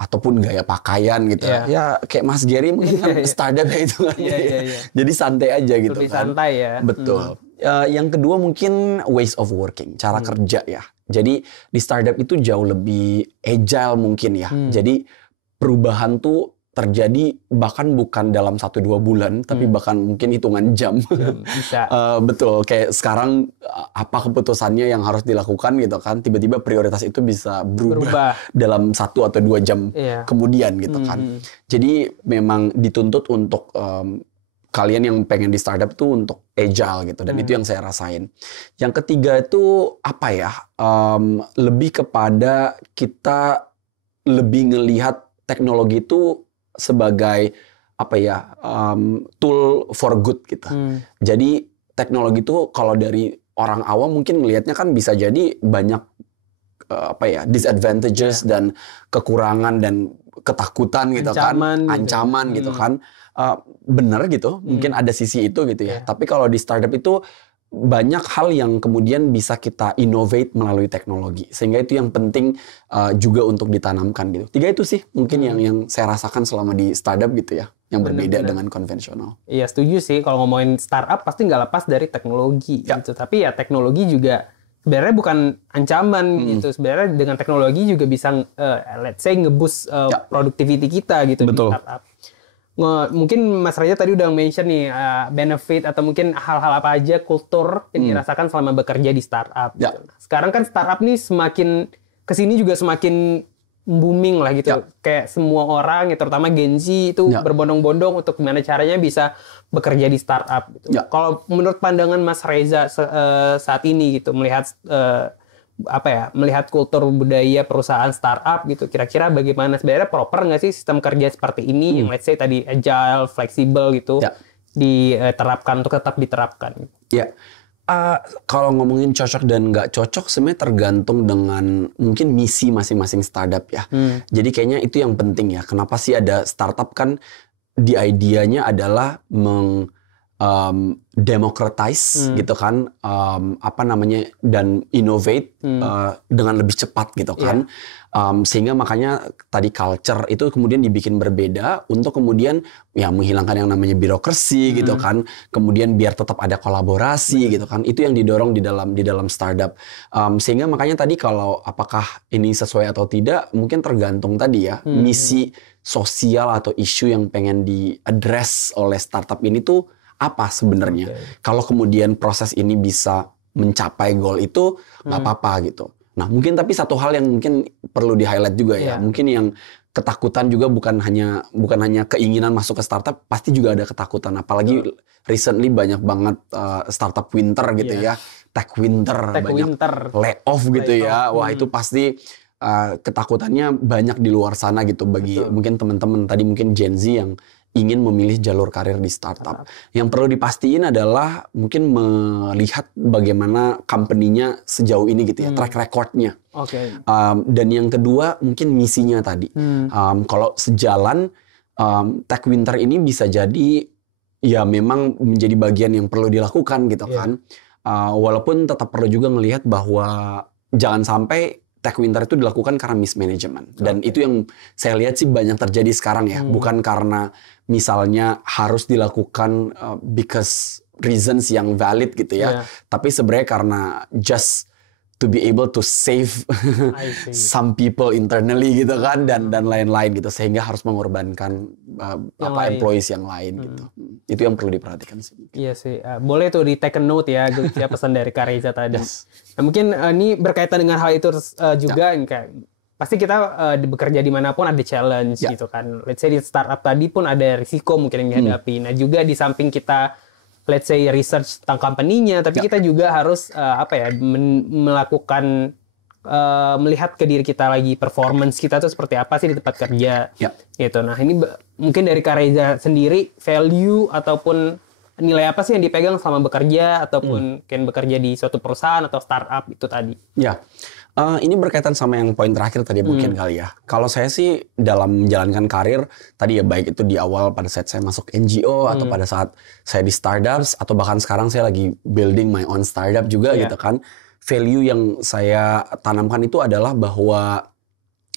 ataupun gaya pakaian gitu ya kayak Mas Gary mungkin kan startup ya itu kan, jadi santai aja gitu. Lebih kan. santai ya. Betul. Yang kedua mungkin ways of working, cara kerja ya. Jadi di startup itu jauh lebih agile mungkin ya. Jadi perubahan tuh terjadi bahkan bukan dalam 1-2 bulan, tapi bahkan mungkin hitungan jam. Bisa. Betul, kayak sekarang apa keputusannya yang harus dilakukan gitu kan, tiba-tiba prioritas itu bisa berubah. Dalam 1 atau 2 jam kemudian gitu kan. Jadi memang dituntut untuk kalian yang pengen di startup tuh untuk agile gitu, dan itu yang saya rasain. Yang ketiga itu apa ya, lebih kepada kita lebih ngelihat teknologi itu sebagai apa ya, tool for good gitu. Jadi teknologi itu kalau dari orang awam mungkin ngelihatnya kan bisa jadi banyak apa ya, disadvantages dan kekurangan dan ketakutan gitu ancaman gitu kan. Bener gitu, mungkin ada sisi itu gitu ya. Tapi kalau di startup itu banyak hal yang kemudian bisa kita innovate melalui teknologi, sehingga itu yang penting juga untuk ditanamkan gitu. 3 itu sih mungkin yang saya rasakan selama di startup gitu ya, yang berbeda dengan konvensional. Iya setuju sih, kalau ngomongin startup pasti nggak lepas dari teknologi gitu. Tapi ya teknologi juga sebenarnya bukan ancaman gitu. Sebenarnya dengan teknologi juga bisa let's say nge-boost productivity kita gitu. Betul. Di startup. Mungkin Mas Reza tadi udah mention nih benefit atau mungkin hal-hal apa aja kultur yang dirasakan selama bekerja di startup. Gitu. Sekarang kan startup nih semakin kesini juga semakin booming lah gitu. Kayak semua orang, ya, terutama Gen Z itu berbondong-bondong untuk gimana caranya bisa bekerja di startup. Gitu. Kalau menurut pandangan Mas Reza saat ini gitu, melihat melihat kultur budaya perusahaan startup gitu, kira-kira bagaimana, sebenarnya proper nggak sih sistem kerja seperti ini yang let's say tadi agile, fleksibel gitu diterapkan untuk tetap diterapkan? Kalau ngomongin cocok dan nggak cocok sebenarnya tergantung dengan mungkin misi masing-masing startup ya. Jadi kayaknya itu yang penting ya. Kenapa sih ada startup kan, di idenya adalah democratize gitu kan, dan innovate dengan lebih cepat gitu kan, sehingga makanya tadi culture itu kemudian dibikin berbeda untuk kemudian ya menghilangkan yang namanya birokrasi gitu kan, kemudian biar tetap ada kolaborasi gitu kan, itu yang didorong di dalam startup, sehingga makanya tadi kalau apakah ini sesuai atau tidak mungkin tergantung tadi ya misi sosial atau isu yang pengen di-address oleh startup ini tuh apa sebenarnya. Kalau kemudian proses ini bisa mencapai goal itu nggak apa-apa gitu. Nah mungkin tapi satu hal yang mungkin perlu di-highlight juga ya, mungkin yang ketakutan juga bukan hanya keinginan masuk ke startup, pasti juga ada ketakutan. Apalagi recently banyak banget startup winter gitu ya, tech winter, banyak layoff gitu ya. Wah itu pasti ketakutannya banyak di luar sana gitu bagi mungkin teman-teman tadi mungkin Gen Z yang ingin memilih jalur karir di startup. Yang perlu dipastiin adalah mungkin melihat bagaimana company-nya sejauh ini gitu ya, track record-nya. Dan yang kedua mungkin misinya tadi. Kalau sejalan, tech winter ini bisa jadi ya memang menjadi bagian yang perlu dilakukan gitu kan. Walaupun tetap perlu juga melihat bahwa jangan sampai tech winter itu dilakukan karena mismanagement. Dan itu yang saya lihat sih banyak terjadi sekarang ya. Bukan karena misalnya harus dilakukan because reasons yang valid gitu ya. Tapi sebenarnya karena just to be able to save some people internally gitu kan. Dan lain-lain gitu. Sehingga harus mengorbankan employees yang lain gitu. Itu yang perlu diperhatikan sih. Iya sih. Boleh tuh di take a note ya pesan dari Kak Reza tadi. Nah, mungkin ini berkaitan dengan hal itu juga kayak pasti kita bekerja dimanapun ada challenge gitu kan. Let's say di startup tadi pun ada risiko mungkin yang dihadapi. Nah juga di samping kita let's say research tentang company-nya, tapi kita juga harus melakukan melihat ke diri kita lagi, performance kita tuh seperti apa sih di tempat kerja gitu. Nah ini mungkin dari Kak Reza sendiri, value ataupun nilai apa sih yang dipegang selama bekerja ataupun mungkin bekerja di suatu perusahaan atau startup itu tadi? Ini berkaitan sama yang poin terakhir tadi mungkin kali ya. Kalau saya sih dalam menjalankan karir tadi ya, baik itu di awal pada saat saya masuk NGO atau pada saat saya di startups atau bahkan sekarang saya lagi building my own startup juga gitu kan. Value yang saya tanamkan itu adalah bahwa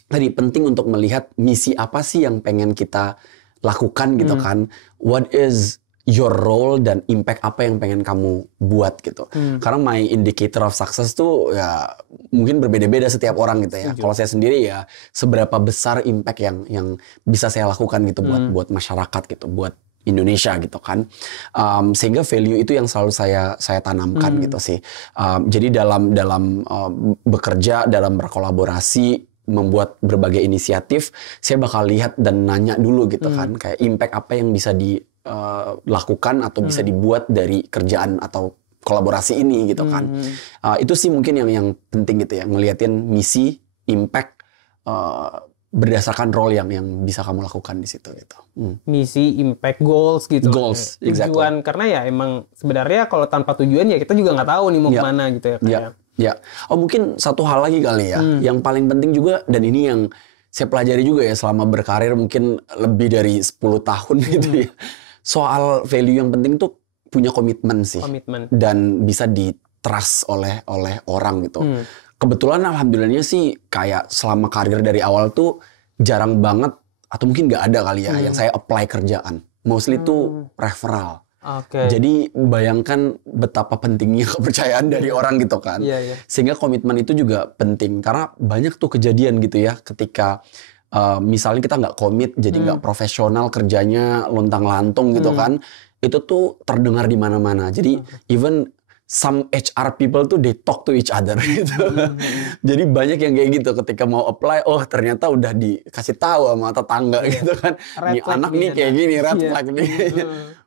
tadi penting untuk melihat misi apa sih yang pengen kita lakukan gitu kan. What is your role dan impact apa yang pengen kamu buat gitu. Karena my indicator of success tuh ya mungkin berbeda-beda setiap orang gitu ya. Kalau saya sendiri ya seberapa besar impact yang bisa saya lakukan gitu buat masyarakat gitu, buat Indonesia gitu kan. Sehingga value itu yang selalu saya tanamkan gitu sih. Jadi dalam bekerja, dalam berkolaborasi, membuat berbagai inisiatif, saya bakal lihat dan nanya dulu gitu kan, kayak impact apa yang bisa dilakukan atau bisa dibuat dari kerjaan atau kolaborasi ini gitu kan. Itu sih mungkin yang penting gitu ya, ngeliatin misi, impact berdasarkan role yang bisa kamu lakukan di situ gitu. Misi, impact, goals gitu. Goals, tujuan, exactly. Karena ya emang sebenarnya kalau tanpa tujuan ya kita juga nggak tahu nih mau kemana gitu ya. Kayak. Ya, mungkin satu hal lagi kali ya, yang paling penting juga, dan ini yang saya pelajari juga ya selama berkarir mungkin lebih dari 10 tahun gitu ya. Soal value yang penting tuh punya komitmen sih. Dan bisa di-trust oleh orang gitu. Kebetulan alhamdulillahnya sih kayak selama karir dari awal tuh jarang banget, atau mungkin nggak ada kali ya, yang saya apply kerjaan. Mostly tuh referral. Jadi bayangkan betapa pentingnya kepercayaan dari orang gitu kan. Sehingga komitmen itu juga penting. Karena banyak tuh kejadian gitu ya ketika misalnya kita nggak komit, jadi nggak profesional kerjanya, lontang-lantung gitu kan. Itu tuh terdengar di mana-mana. Jadi even some HR people tuh they talk to each other gitu. Jadi banyak yang kayak gitu ketika mau apply, oh ternyata udah dikasih tahu sama tetangga gitu kan. Nih anak nih kayak gini, red flag nih.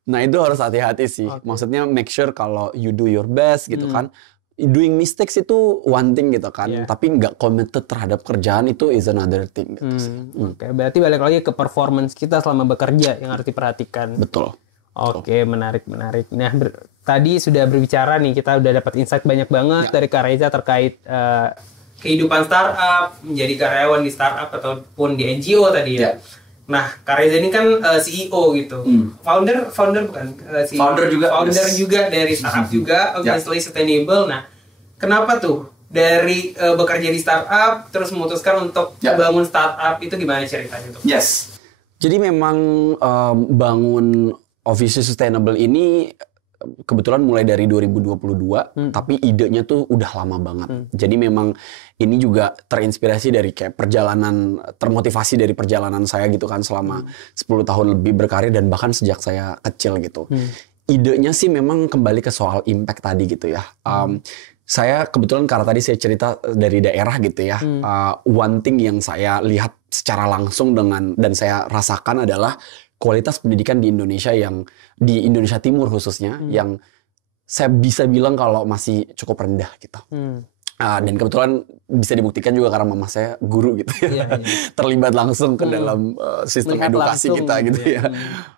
Nah itu harus hati-hati sih. Maksudnya make sure kalau you do your best gitu kan. Doing mistakes itu one thing gitu kan. Tapi nggak committed terhadap kerjaan itu is another thing gitu sih. Berarti balik lagi ke performance kita selama bekerja yang harus diperhatikan. Betul. Menarik. Nah, tadi sudah berbicara nih, kita udah dapat insight banyak banget dari Kak Reza terkait kehidupan startup, menjadi karyawan di startup ataupun di NGO tadi ya. Nah, Kak Reza ini kan CEO gitu, founder bukan? Founder juga dari startup juga, obviously sustainable. Nah, kenapa tuh dari bekerja di startup terus memutuskan untuk bangun startup, itu gimana ceritanya tuh? Jadi memang bangun Office Sustainable ini kebetulan mulai dari 2022, tapi idenya tuh udah lama banget. Jadi memang ini juga terinspirasi dari kayak perjalanan, termotivasi dari perjalanan saya gitu kan selama 10 tahun lebih berkarir dan bahkan sejak saya kecil gitu. Idenya sih memang kembali ke soal impact tadi gitu ya. Saya kebetulan karena tadi saya cerita dari daerah gitu ya. One thing yang saya lihat secara langsung dan saya rasakan adalah kualitas pendidikan di Indonesia, yang di Indonesia Timur khususnya, yang saya bisa bilang kalau masih cukup rendah gitu. Dan kebetulan bisa dibuktikan juga karena mama saya guru gitu ya. Terlibat langsung ke dalam sistem Lihat edukasi langsung, kita gitu ya.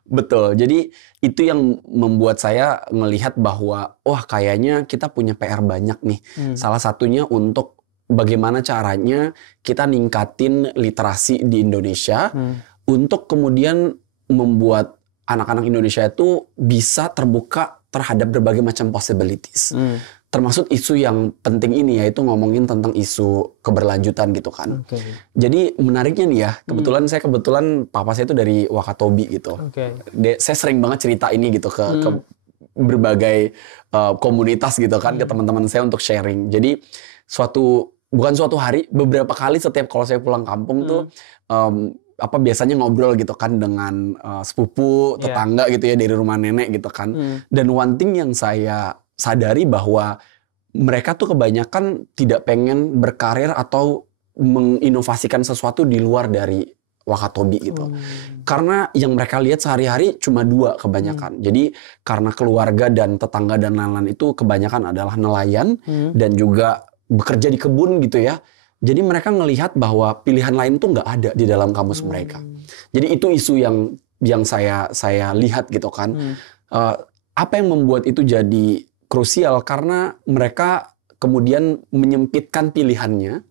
Betul. Jadi itu yang membuat saya melihat bahwa kayaknya kita punya PR banyak nih. Salah satunya untuk bagaimana caranya kita ningkatin literasi di Indonesia untuk kemudian membuat anak-anak Indonesia itu bisa terbuka terhadap berbagai macam possibilities. Termasuk isu yang penting ini, yaitu ngomongin tentang isu keberlanjutan gitu kan. Jadi menariknya nih ya, kebetulan papa saya itu dari Wakatobi gitu. Saya sering banget cerita ini gitu ke berbagai komunitas gitu kan, ke teman-teman saya untuk sharing. Jadi bukan suatu hari, beberapa kali setiap kalau saya pulang kampung tuh biasanya ngobrol gitu kan dengan sepupu, tetangga gitu ya dari rumah nenek gitu kan. Dan one thing yang saya sadari bahwa mereka tuh kebanyakan tidak pengen berkarir atau menginovasikan sesuatu di luar dari Wakatobi gitu. Karena yang mereka lihat sehari-hari cuma dua kebanyakan. Jadi karena keluarga dan tetangga dan lain-lain itu kebanyakan adalah nelayan dan juga bekerja di kebun gitu ya. Jadi mereka ngelihat bahwa pilihan lain tuh nggak ada di dalam kamus mereka. Jadi itu isu yang saya lihat gitu kan. Apa yang membuat itu jadi krusial? Karena mereka kemudian menyempitkan pilihannya.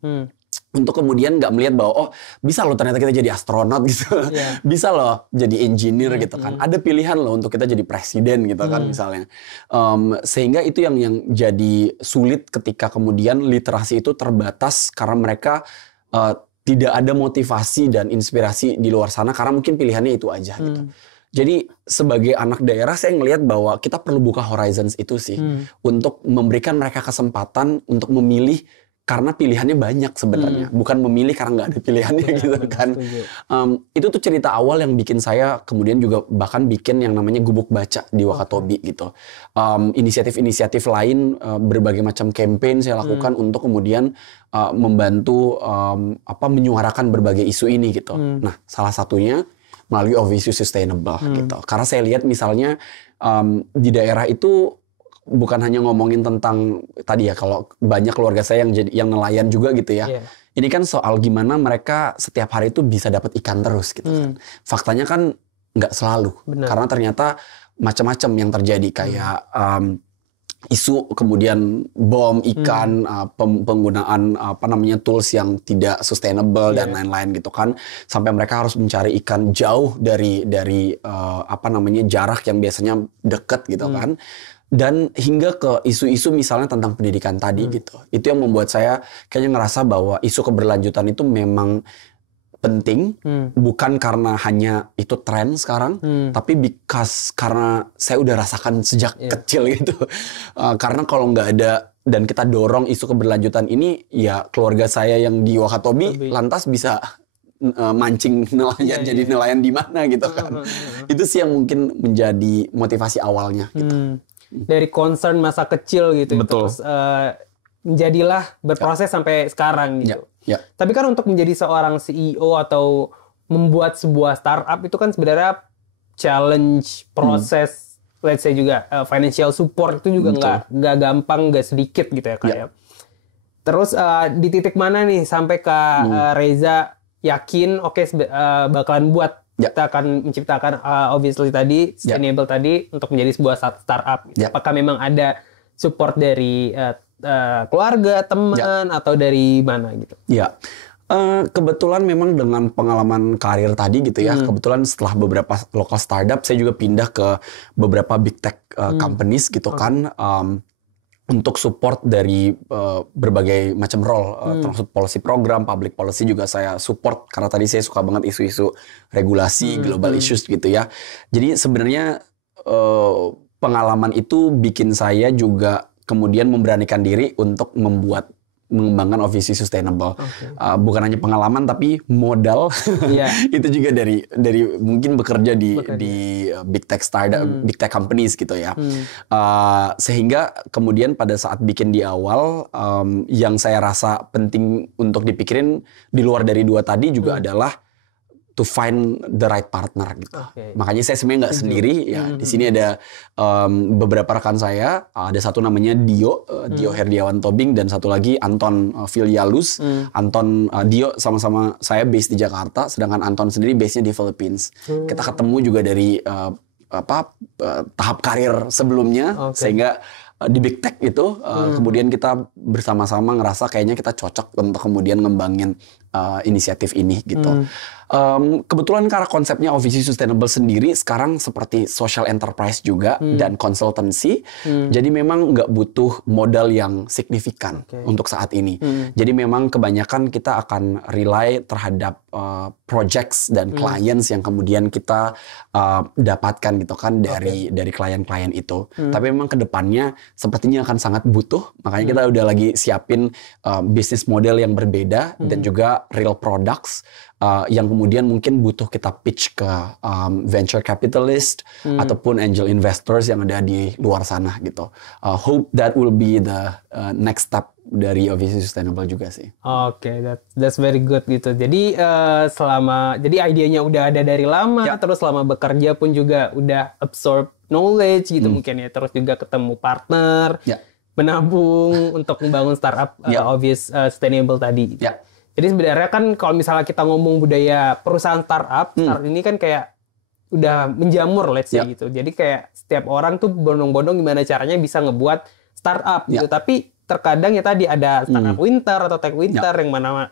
Untuk kemudian nggak melihat bahwa oh bisa loh ternyata kita jadi astronot gitu, bisa loh jadi engineer gitu kan, ada pilihan loh untuk kita jadi presiden gitu kan misalnya, sehingga itu yang jadi sulit ketika kemudian literasi itu terbatas karena mereka tidak ada motivasi dan inspirasi di luar sana karena mungkin pilihannya itu aja gitu. Jadi sebagai anak daerah saya ngelihat bahwa kita perlu buka horizons itu sih untuk memberikan mereka kesempatan untuk memilih. Karena pilihannya banyak sebenarnya, bukan memilih karena nggak ada pilihannya gitu kan. Itu tuh cerita awal yang bikin saya kemudian juga bahkan bikin yang namanya gubuk baca di Wakatobi gitu. Inisiatif-inisiatif lain, berbagai macam campaign saya lakukan untuk kemudian membantu menyuarakan berbagai isu ini gitu. Nah, salah satunya melalui OVSU Sustainable gitu. Karena saya lihat misalnya di daerah itu bukan hanya ngomongin tentang tadi ya, kalau banyak keluarga saya yang nelayan juga gitu ya. Ini kan soal gimana mereka setiap hari itu bisa dapat ikan terus gitu kan. Faktanya kan nggak selalu. Karena ternyata macam-macam yang terjadi kayak isu kemudian bom ikan, penggunaan tools yang tidak sustainable dan lain-lain gitu kan. Sampai mereka harus mencari ikan jauh dari jarak yang biasanya dekat gitu kan. Dan hingga ke isu-isu misalnya tentang pendidikan tadi gitu. Itu yang membuat saya kayaknya ngerasa bahwa isu keberlanjutan itu memang penting. Bukan karena hanya itu tren sekarang. Tapi karena saya udah rasakan sejak kecil gitu. Karena kalau nggak ada dan kita dorong isu keberlanjutan ini, ya keluarga saya yang di Wakatobi lantas bisa mancing nelayan jadi nelayan di mana gitu kan. Itu sih yang mungkin menjadi motivasi awalnya gitu. Dari concern masa kecil gitu. Betul. Terus menjadilah berproses sampai sekarang gitu. Tapi kan untuk menjadi seorang CEO atau membuat sebuah startup itu kan sebenarnya challenge, proses, let's say juga financial support itu juga nggak gampang, nggak sedikit gitu ya kayak. Terus di titik mana nih sampai ke Reza yakin bakalan buat kita akan menciptakan obviously tadi sustainable tadi untuk menjadi sebuah startup. Apakah memang ada support dari keluarga, teman atau dari mana gitu? Kebetulan memang dengan pengalaman karir tadi gitu ya, kebetulan setelah beberapa local startup saya juga pindah ke beberapa big tech companies gitu kan. Untuk support dari berbagai macam role, termasuk policy program, public policy juga saya support karena tadi saya suka banget isu-isu regulasi, global issues gitu ya. Jadi sebenarnya pengalaman itu bikin saya juga kemudian memberanikan diri untuk mengembangkan OVSU Sustainable. Bukan hanya pengalaman tapi modal. Itu juga dari mungkin bekerja di big tech startup, big tech companies gitu ya. Sehingga kemudian pada saat bikin di awal, yang saya rasa penting untuk dipikirin di luar dari dua tadi juga adalah to find the right partner gitu. Makanya saya sebenarnya nggak sendiri ya. Di sini ada beberapa rekan saya. Ada satu namanya Dio Herdiawan Tobing dan satu lagi Anton Filialus. Dio sama-sama saya base di Jakarta, sedangkan Anton sendiri base-nya di Philippines. Kita ketemu juga dari tahap karir sebelumnya sehingga di big tech itu kemudian kita bersama-sama ngerasa kayaknya kita cocok untuk kemudian ngembangin inisiatif ini gitu. Kebetulan karena konsepnya OVSU Sustainable sendiri sekarang seperti social enterprise juga dan consultancy, jadi memang nggak butuh modal yang signifikan untuk saat ini. Jadi memang kebanyakan kita akan rely terhadap projects dan clients yang kemudian kita dapatkan gitu kan dari klien-klien itu. Tapi memang kedepannya sepertinya akan sangat butuh, makanya kita udah lagi siapin bisnis model yang berbeda dan juga real products yang kemudian mungkin butuh kita pitch ke venture capitalist ataupun angel investors yang ada di luar sana gitu. Hope that will be the next step dari OVSU Sustainable juga sih. That's very good gitu. Jadi jadi idenya udah ada dari lama, terus selama bekerja pun juga udah absorb knowledge gitu mungkin ya, terus juga ketemu partner, menabung untuk membangun startup OVSU Sustainable tadi. Jadi sebenarnya kan kalau misalnya kita ngomong budaya perusahaan startup ini kan kayak udah menjamur let's say gitu. Jadi kayak setiap orang tuh bondong-bondong gimana caranya bisa ngebuat startup gitu. Tapi terkadang ya tadi ada startup winter atau tech winter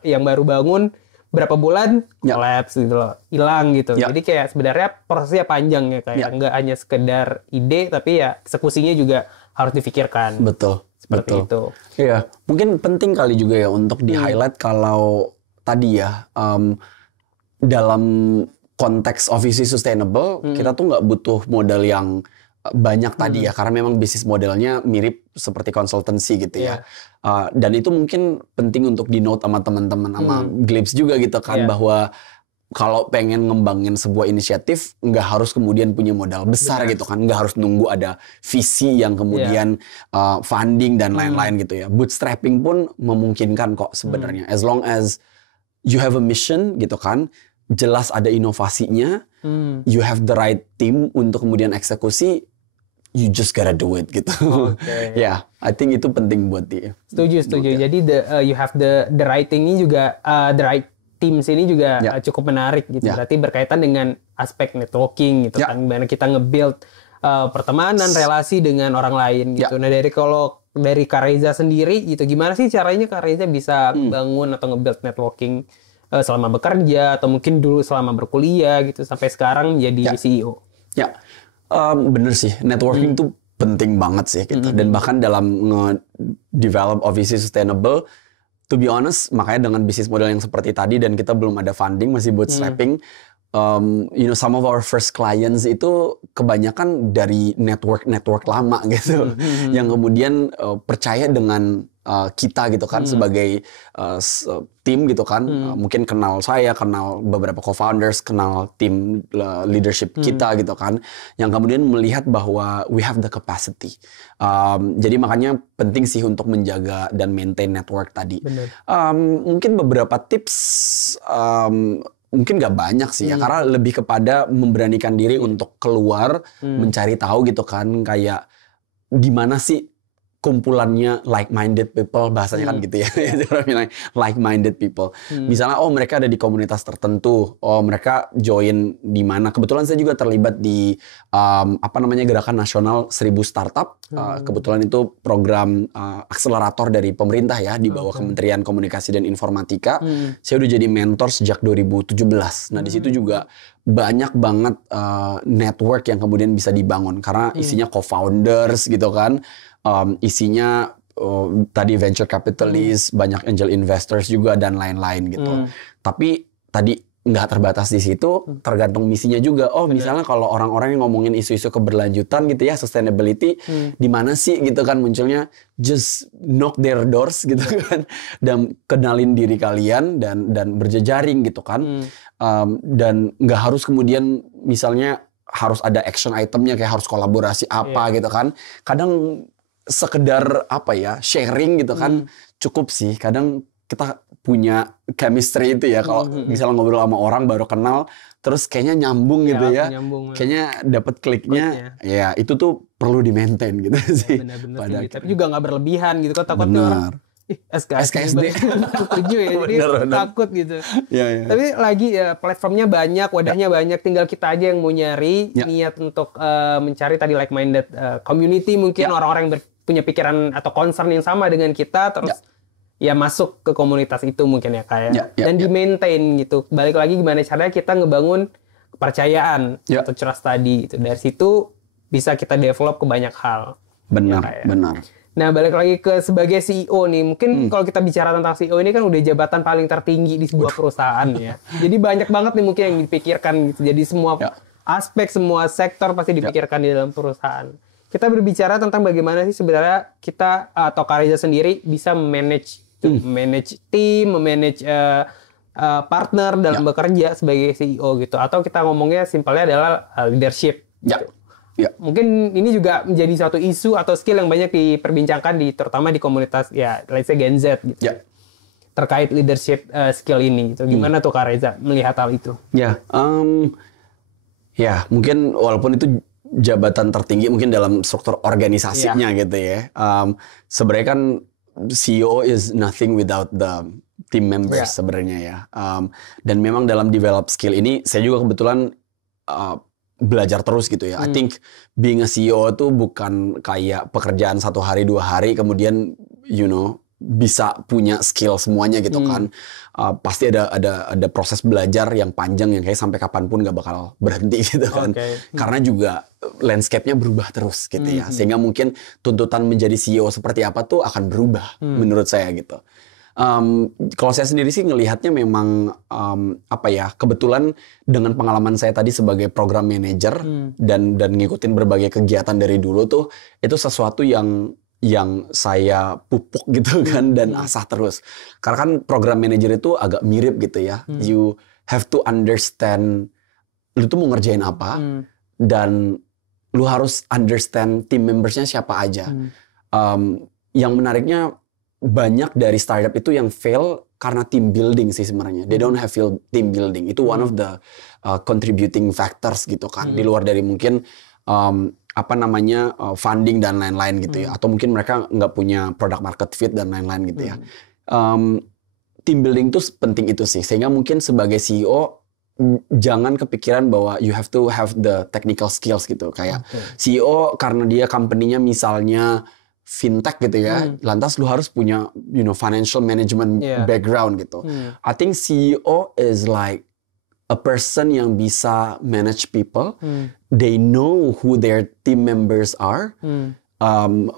yang baru bangun berapa bulan collapse gitu loh, hilang gitu. Jadi kayak sebenarnya prosesnya panjang ya, kayak nggak hanya sekedar ide, tapi ya eksekusinya juga harus difikirkan. Betul. Seperti itu. Iya, mungkin penting kali juga ya untuk di-highlight kalau tadi ya dalam konteks of VC sustainable kita tuh nggak butuh modal yang banyak tadi ya, karena memang bisnis modelnya mirip seperti konsultansi gitu ya. Dan itu mungkin penting untuk di-note sama teman-teman sama Glibs juga gitu kan, bahwa kalau pengen ngembangin sebuah inisiatif nggak harus kemudian punya modal besar gitu kan, nggak harus nunggu ada visi yang kemudian funding dan lain-lain gitu ya. Bootstrapping pun memungkinkan kok sebenarnya, as long as you have a mission gitu kan, jelas ada inovasinya, you have the right team untuk kemudian eksekusi, you just gotta do it gitu. Ya, I think itu penting buat dia. Setuju. Jadi you have the right thing ini juga the right teams ini juga cukup menarik gitu. Berarti berkaitan dengan aspek networking gitu kan, gimana kita nge-build pertemanan, relasi dengan orang lain gitu. Nah, dari Kak Reza sendiri gitu, gimana sih caranya Kak Reza bisa bangun atau nge-build networking selama bekerja atau mungkin dulu selama berkuliah gitu sampai sekarang menjadi CEO? Bener sih, networking tuh penting banget sih gitu. Dan bahkan dalam nge-develop OVC Sustainable, to be honest, makanya dengan bisnis model yang seperti tadi dan kita belum ada funding, masih bootstrapping, some of our first clients itu kebanyakan dari network lama gitu, yang kemudian percaya dengan kita gitu kan sebagai tim gitu kan, mungkin kenal saya, kenal beberapa co-founders, kenal tim leadership kita gitu kan, yang kemudian melihat bahwa we have the capacity. Jadi makanya penting sih untuk menjaga dan maintain network tadi. Mungkin beberapa tips mungkin nggak banyak sih ya, karena lebih kepada memberanikan diri untuk keluar, mencari tahu gitu kan, kayak di mana sih kumpulannya like-minded people, bahasanya kan gitu ya, like-minded people. Misalnya, mereka ada di komunitas tertentu, mereka join di mana. Kebetulan saya juga terlibat di gerakan nasional 1000 startup. Kebetulan itu program akselerator dari pemerintah ya, di bawah Kementerian Komunikasi dan Informatika. Saya udah jadi mentor sejak 2017. Nah, di situ juga banyak banget network yang kemudian bisa dibangun karena isinya co-founders gitu kan. Isinya tadi venture capitalist, banyak angel investors juga dan lain-lain gitu. Tapi tadi nggak terbatas di situ, tergantung misinya juga. Misalnya kalau orang-orang yang ngomongin isu-isu keberlanjutan gitu ya, sustainability, di mana sih gitu kan munculnya, just knock their doors gitu kan, dan kenalin diri kalian dan berjejaring gitu kan. Dan nggak harus kemudian misalnya harus ada action itemnya, kayak harus kolaborasi apa gitu kan. Kadang sekedar sharing gitu kan cukup sih. Kadang kita punya chemistry itu ya, kalau misalnya ngobrol sama orang baru kenal terus kayaknya nyambung gitu ya, kayaknya dapat kliknya ya, itu tuh perlu di-maintain gitu sih. Benar-benar tapi juga nggak berlebihan gitu kan, takutnya orang SKSD setuju ya, jadi takut gitu. Tapi lagi ya, platformnya banyak, wadahnya banyak, tinggal kita aja yang mau nyari niat untuk mencari tadi like-minded community, mungkin orang-orang yang punya pikiran atau concern yang sama dengan kita, terus ya masuk ke komunitas itu mungkin ya kayak dan di-maintain gitu. Balik lagi gimana caranya kita ngebangun kepercayaan atau trust tadi itu. Dari situ bisa kita develop ke banyak hal. Benar. Nah, balik lagi ke sebagai CEO nih, mungkin kalau kita bicara tentang CEO ini kan udah jabatan paling tertinggi di sebuah perusahaan ya. Jadi banyak banget nih mungkin yang dipikirkan gitu. Jadi semua aspek, semua sektor pasti dipikirkan di dalam perusahaan. Kita berbicara tentang bagaimana sih sebenarnya kita atau Kak Reza sendiri bisa manage tim, memanage partner dalam bekerja sebagai CEO gitu. Atau kita ngomongnya simpelnya adalah leadership. Gitu. Mungkin ini juga menjadi satu isu atau skill yang banyak diperbincangkan terutama di komunitas let's say Gen Z gitu. Terkait leadership skill ini gitu. Gimana tuh Kak Reza melihat hal itu? Mungkin walaupun itu jabatan tertinggi mungkin dalam struktur organisasinya gitu ya. Sebenarnya kan CEO is nothing without the team members sebenarnya ya. Dan memang dalam develop skill ini saya juga kebetulan belajar terus gitu ya. I think being a CEO itu bukan kayak pekerjaan 1 hari 2 hari kemudian bisa punya skill semuanya gitu kan. Pasti ada proses belajar yang panjang yang kayak sampai kapanpun gak bakal berhenti gitu kan. Karena juga landscape-nya berubah terus gitu ya. Sehingga mungkin tuntutan menjadi CEO seperti apa tuh akan berubah menurut saya gitu. Kalau saya sendiri sih ngelihatnya memang kebetulan dengan pengalaman saya tadi sebagai program manager dan ngikutin berbagai kegiatan dari dulu tuh, itu sesuatu yang saya pupuk gitu kan dan asah terus. Karena kan program manager itu agak mirip gitu ya. You have to understand lu tuh mau ngerjain apa dan lu harus understand team membersnya siapa aja. Yang menariknya banyak dari startup itu yang fail karena team building sih sebenarnya. They don't have team building. Itu one of the contributing factors gitu kan. Di luar dari mungkin funding dan lain-lain gitu ya, atau mungkin mereka nggak punya product market fit dan lain-lain gitu ya. Team building tuh penting itu sih, sehingga mungkin sebagai CEO jangan kepikiran bahwa you have to have the technical skills gitu, kayak CEO karena dia company-nya misalnya fintech gitu ya, lantas lu harus punya financial management background gitu. I think CEO is like a person yang bisa manage people. They know who their team members are.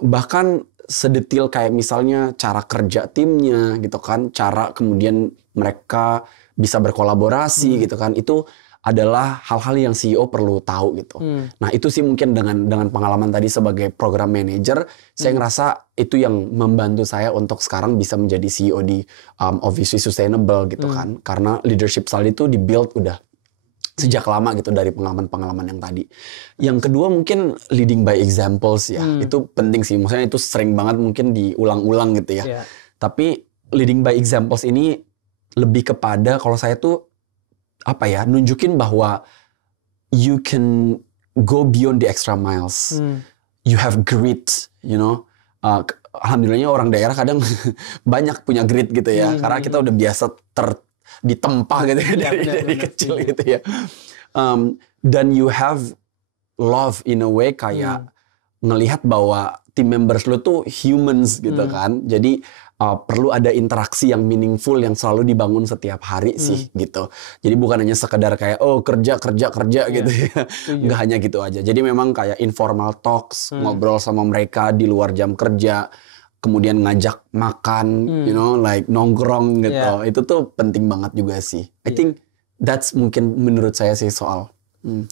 Bahkan sedetil kayak misalnya cara kerja timnya gitu kan, cara kemudian mereka bisa berkolaborasi gitu kan. Itu adalah hal-hal yang CEO perlu tahu gitu. Nah itu sih mungkin dengan pengalaman tadi sebagai program manager, saya ngerasa itu yang membantu saya untuk sekarang bisa menjadi CEO di Obviously Sustainable gitu kan. Karena leadership style itu di-build udah sejak lama gitu dari pengalaman-pengalaman yang tadi. Yang kedua mungkin leading by examples ya. Itu penting sih. Maksudnya itu sering banget mungkin diulang-ulang gitu ya. Tapi leading by examples ini lebih kepada kalau saya tuh nunjukin bahwa you can go beyond the extra miles. You have grit, alhamdulillahnya orang daerah kadang banyak punya grit gitu ya. Karena kita udah biasa ditempa gitu ya dari kecil gitu ya. Dan you have love in a way kayak ngelihat bahwa team members lu tuh humans gitu kan. Jadi perlu ada interaksi yang meaningful yang selalu dibangun setiap hari sih gitu. Jadi bukan hanya sekedar kayak kerja gitu ya. Nggak hanya gitu aja. Jadi memang kayak informal talks, ngobrol sama mereka di luar jam kerja, kemudian ngajak makan, like nongkrong gitu. Itu tuh penting banget juga sih. I think that's mungkin menurut saya sih soal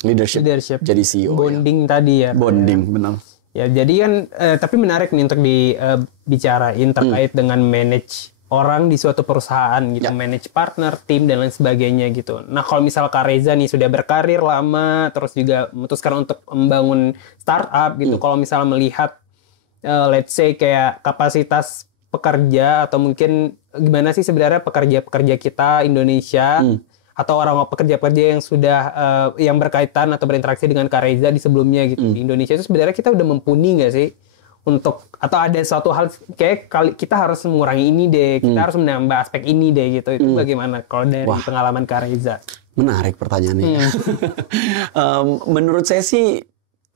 leadership. Jadi CEO. Bonding tadi ya. Bonding, benar. Ya, jadi kan tapi menarik nih untuk dibicarain terkait dengan manage orang di suatu perusahaan gitu, manage partner, tim dan lain sebagainya gitu. Nah, kalau misal Kak Reza nih sudah berkarir lama, terus juga memutuskan untuk membangun startup gitu. Kalau misal melihat let's say kayak kapasitas pekerja atau mungkin gimana sih sebenarnya pekerja-pekerja kita Indonesia atau orang pekerja-pekerja yang sudah yang berkaitan atau berinteraksi dengan Kak Reza di sebelumnya gitu di Indonesia itu sebenarnya kita udah mumpuni nggak sih untuk atau ada suatu hal kayak kita harus mengurangi ini deh, kita harus menambah aspek ini deh gitu. Itu bagaimana kalau dari pengalaman Kak Reza? Menarik pertanyaannya. Menurut saya sih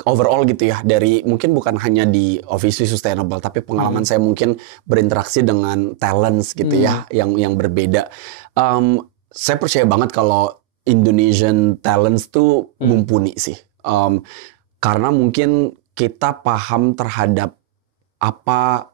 overall gitu ya, dari mungkin bukan hanya di Obviously Sustainable tapi pengalaman saya mungkin berinteraksi dengan talents gitu ya yang berbeda. Saya percaya banget kalau Indonesian talents tuh mumpuni sih. Karena mungkin kita paham terhadap apa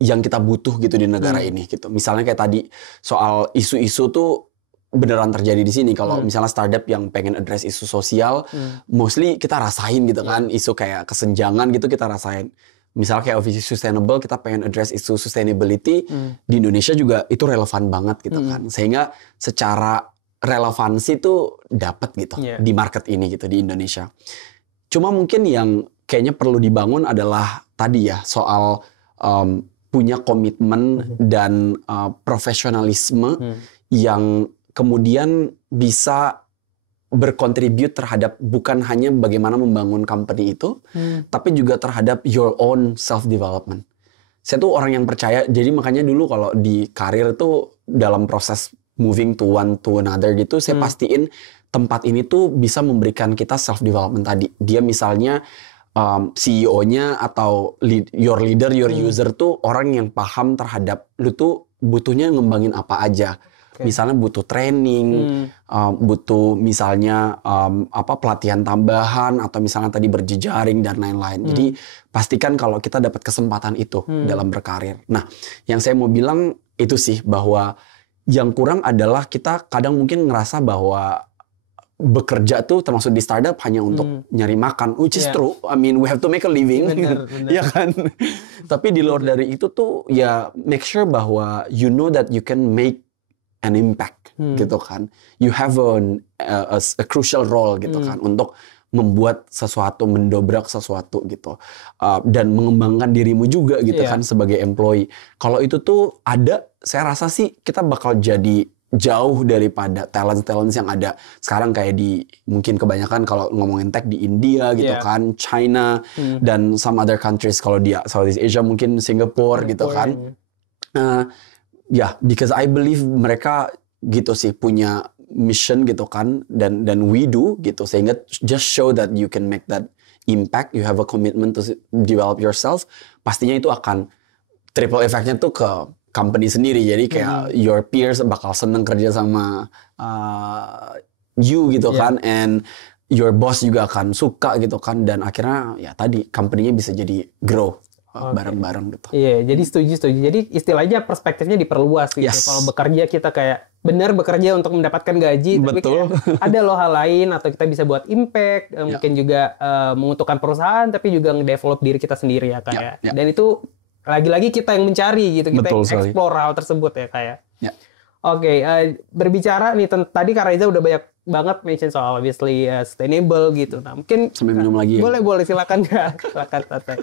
yang kita butuh gitu di negara ini gitu. Misalnya kayak tadi soal isu-isu tuh beneran terjadi di sini. Kalau misalnya startup yang pengen address isu sosial, mostly kita rasain gitu kan. Isu kayak kesenjangan gitu kita rasain. Misalnya kayak Obviously Sustainable, kita pengen address isu sustainability, di Indonesia juga itu relevan banget gitu kan. Sehingga secara relevansi tuh dapat gitu di market ini gitu di Indonesia. Cuma mungkin yang kayaknya perlu dibangun adalah tadi ya soal punya komitmen dan profesionalisme yang kemudian bisa berkontribut terhadap bukan hanya bagaimana membangun company itu, tapi juga terhadap your own self-development. Saya tuh orang yang percaya, jadi makanya dulu kalau di karir tuh dalam proses moving to one to another gitu, saya pastiin tempat ini tuh bisa memberikan kita self-development tadi. Dia misalnya CEO-nya atau your leader, your user tuh orang yang paham terhadap lu tuh butuhnya ngembangin apa aja. Misalnya butuh training, butuh misalnya pelatihan tambahan atau misalnya tadi berjejaring dan lain-lain. Jadi pastikan kalau kita dapat kesempatan itu dalam berkarir. Nah, yang saya mau bilang itu sih bahwa yang kurang adalah kita kadang mungkin ngerasa bahwa bekerja tuh termasuk di startup hanya untuk nyari makan, which is true. I mean, we have to make a living, bener. ya kan? Tapi di luar dari itu tuh ya make sure bahwa you know that you can make an impact, gitu kan? You have a crucial role, gitu kan, untuk membuat sesuatu, mendobrak sesuatu gitu, dan mengembangkan dirimu juga, gitu kan, sebagai employee. Kalau itu tuh ada, saya rasa sih kita bakal jadi jauh daripada talent yang ada sekarang kayak di mungkin kebanyakan kalau ngomongin tech di India gitu kan, China dan some other countries, kalau di Southeast Asia mungkin Singapore gitu kan. Because I believe mereka gitu sih punya mission gitu kan, dan we do gitu, sehingga just show that you can make that impact, you have a commitment to develop yourself, pastinya itu akan triple effect-nya tuh ke company sendiri. Jadi kayak your peers bakal seneng kerja sama you gitu kan, and your boss juga akan suka gitu kan, dan akhirnya ya tadi company-nya bisa jadi grow bareng-bareng gitu. Iya, jadi setuju. Jadi istilahnya perspektifnya diperluas gitu. Kalau bekerja kita kayak benar bekerja untuk mendapatkan gaji, tapi kayak ada loh hal lain, atau kita bisa buat impact, mungkin juga menguntungkan perusahaan, tapi juga nge-develop diri kita sendiri ya kayak. Dan itu lagi-lagi kita yang mencari gitu, kita yang explore hal tersebut ya kayak. Oke, berbicara nih tadi Kak Reza udah banyak banget mention soal obviously sustainable gitu. Nah, mungkin sampai minum lagi. Boleh silakan Kak. Silakan santai.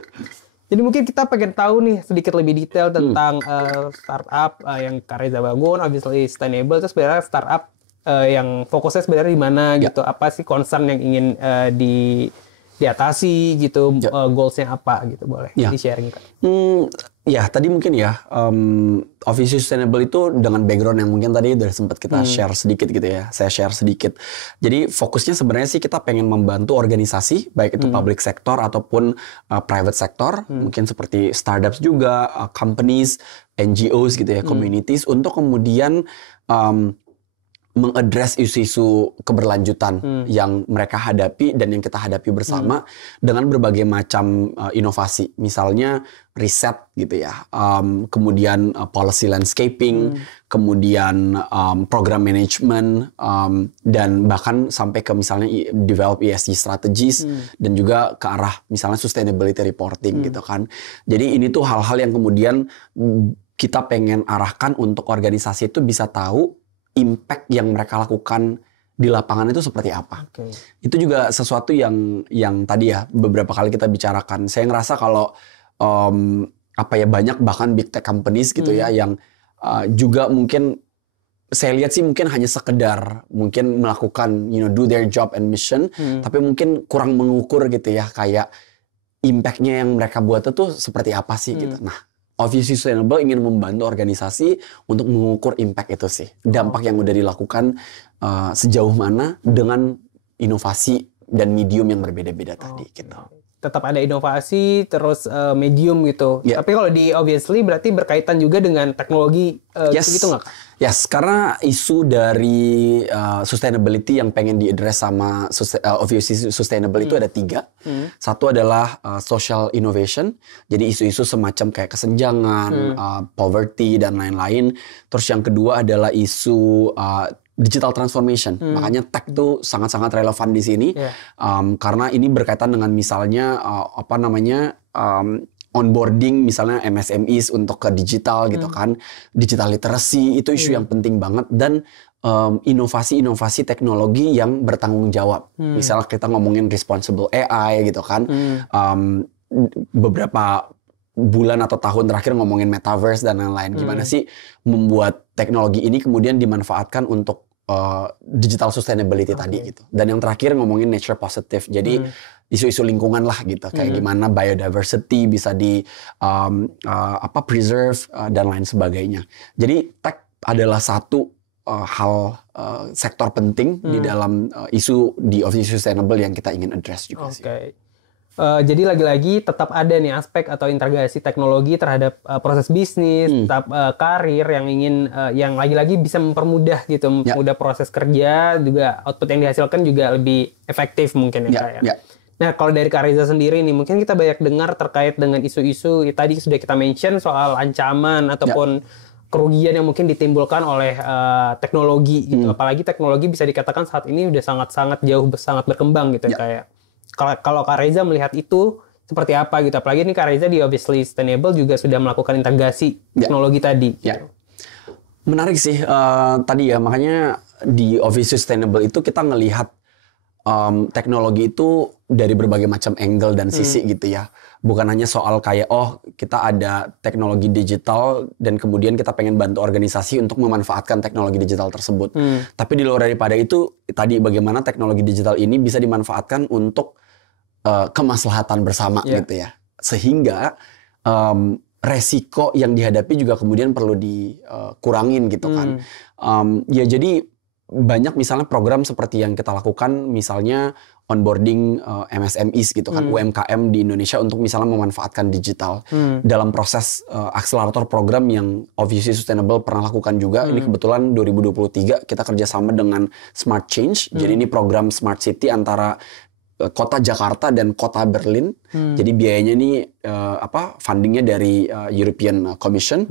Jadi mungkin kita pengen tahu nih sedikit lebih detail tentang startup yang Kak Reza bangun, obviously sustainable, itu sebenarnya startup yang fokusnya sebenarnya di mana gitu, apa sih concern yang ingin diatasi gitu, goalsnya apa gitu, boleh di-sharing Kak. Ya tadi mungkin ya, Office Sustainable itu dengan background yang mungkin tadi udah sempat kita share sedikit gitu ya, saya share sedikit. Jadi fokusnya sebenarnya sih kita pengen membantu organisasi, baik itu public sector ataupun private sector, mungkin seperti startups juga, companies, NGOs gitu ya, communities, untuk kemudian mengadres isu-isu keberlanjutan yang mereka hadapi dan yang kita hadapi bersama dengan berbagai macam inovasi, misalnya riset gitu ya, kemudian policy landscaping, kemudian program management, dan bahkan sampai ke misalnya develop ESG strategies, dan juga ke arah misalnya sustainability reporting gitu kan. Jadi ini tuh hal-hal yang kemudian kita pengen arahkan untuk organisasi itu bisa tahu impact yang mereka lakukan di lapangan itu seperti apa. Itu juga sesuatu yang tadi ya beberapa kali kita bicarakan. Saya ngerasa kalau banyak bahkan big tech companies gitu ya yang juga mungkin saya lihat sih mungkin hanya sekedar mungkin melakukan do their job and mission, tapi mungkin kurang mengukur gitu ya, kayak impact-nya yang mereka buat itu seperti apa sih gitu. Nah, Office Sustainable ingin membantu organisasi untuk mengukur impact itu sih. Dampak yang udah dilakukan sejauh mana dengan inovasi dan medium yang berbeda-beda tadi gitu. Tetap ada inovasi, terus medium gitu. Tapi kalau di obviously berarti berkaitan juga dengan teknologi gitu nggak? Yes, karena isu dari sustainability yang pengen di-address sama Office Sustainable itu ada 3. Satu adalah social innovation, jadi isu-isu semacam kayak kesenjangan, poverty, dan lain-lain. Terus yang kedua adalah isu digital transformation, makanya tech tuh sangat-sangat relevan di sini, karena ini berkaitan dengan misalnya onboarding misalnya MSMEs untuk ke digital gitu kan, digital literacy itu isu yang penting banget, dan inovasi-inovasi teknologi yang bertanggung jawab. Misalnya kita ngomongin responsible AI gitu kan, beberapa bulan atau tahun terakhir ngomongin metaverse dan lain-lain. Gimana sih membuat teknologi ini kemudian dimanfaatkan untuk digital sustainability tadi gitu. Dan yang terakhir ngomongin nature positive. Jadi isu-isu lingkungan lah gitu. Kayak gimana biodiversity bisa di preserve dan lain sebagainya. Jadi tech adalah satu hal sektor penting di dalam isu di Office Sustainable yang kita ingin address juga sih. Jadi lagi-lagi tetap ada nih aspek atau integrasi teknologi terhadap proses bisnis, tetap karir yang ingin yang lagi-lagi bisa mempermudah gitu, mempermudah proses kerja, juga output yang dihasilkan juga lebih efektif mungkin ya. Nah, kalau dari Kak Reza sendiri nih, mungkin kita banyak dengar terkait dengan isu-isu tadi sudah kita mention soal ancaman ataupun kerugian yang mungkin ditimbulkan oleh teknologi gitu. Apalagi teknologi bisa dikatakan saat ini udah sangat-sangat jauh, sangat berkembang gitu kayak. Kalau Kak Reza melihat itu seperti apa gitu, apalagi ini Kak Reza di Obviously Sustainable juga sudah melakukan integrasi teknologi tadi. Gitu. Menarik sih tadi ya, makanya di Obviously Sustainable itu kita ngelihat teknologi itu dari berbagai macam angle dan sisi gitu ya. Bukan hanya soal kayak kita ada teknologi digital dan kemudian kita pengen bantu organisasi untuk memanfaatkan teknologi digital tersebut. Tapi di luar daripada itu tadi bagaimana teknologi digital ini bisa dimanfaatkan untuk kemaslahatan bersama gitu ya. Sehingga resiko yang dihadapi juga kemudian perlu dikurangin gitu kan. Ya jadi banyak misalnya program seperti yang kita lakukan, misalnya onboarding MSMEs gitu kan, UMKM di Indonesia untuk misalnya memanfaatkan digital dalam proses akselerator program yang Obviously Sustainable pernah lakukan juga. Ini kebetulan 2023 kita kerjasama dengan Smart Change. Jadi ini program Smart City antara kota Jakarta dan kota Berlin. Jadi biayanya ini fundingnya dari European Commission.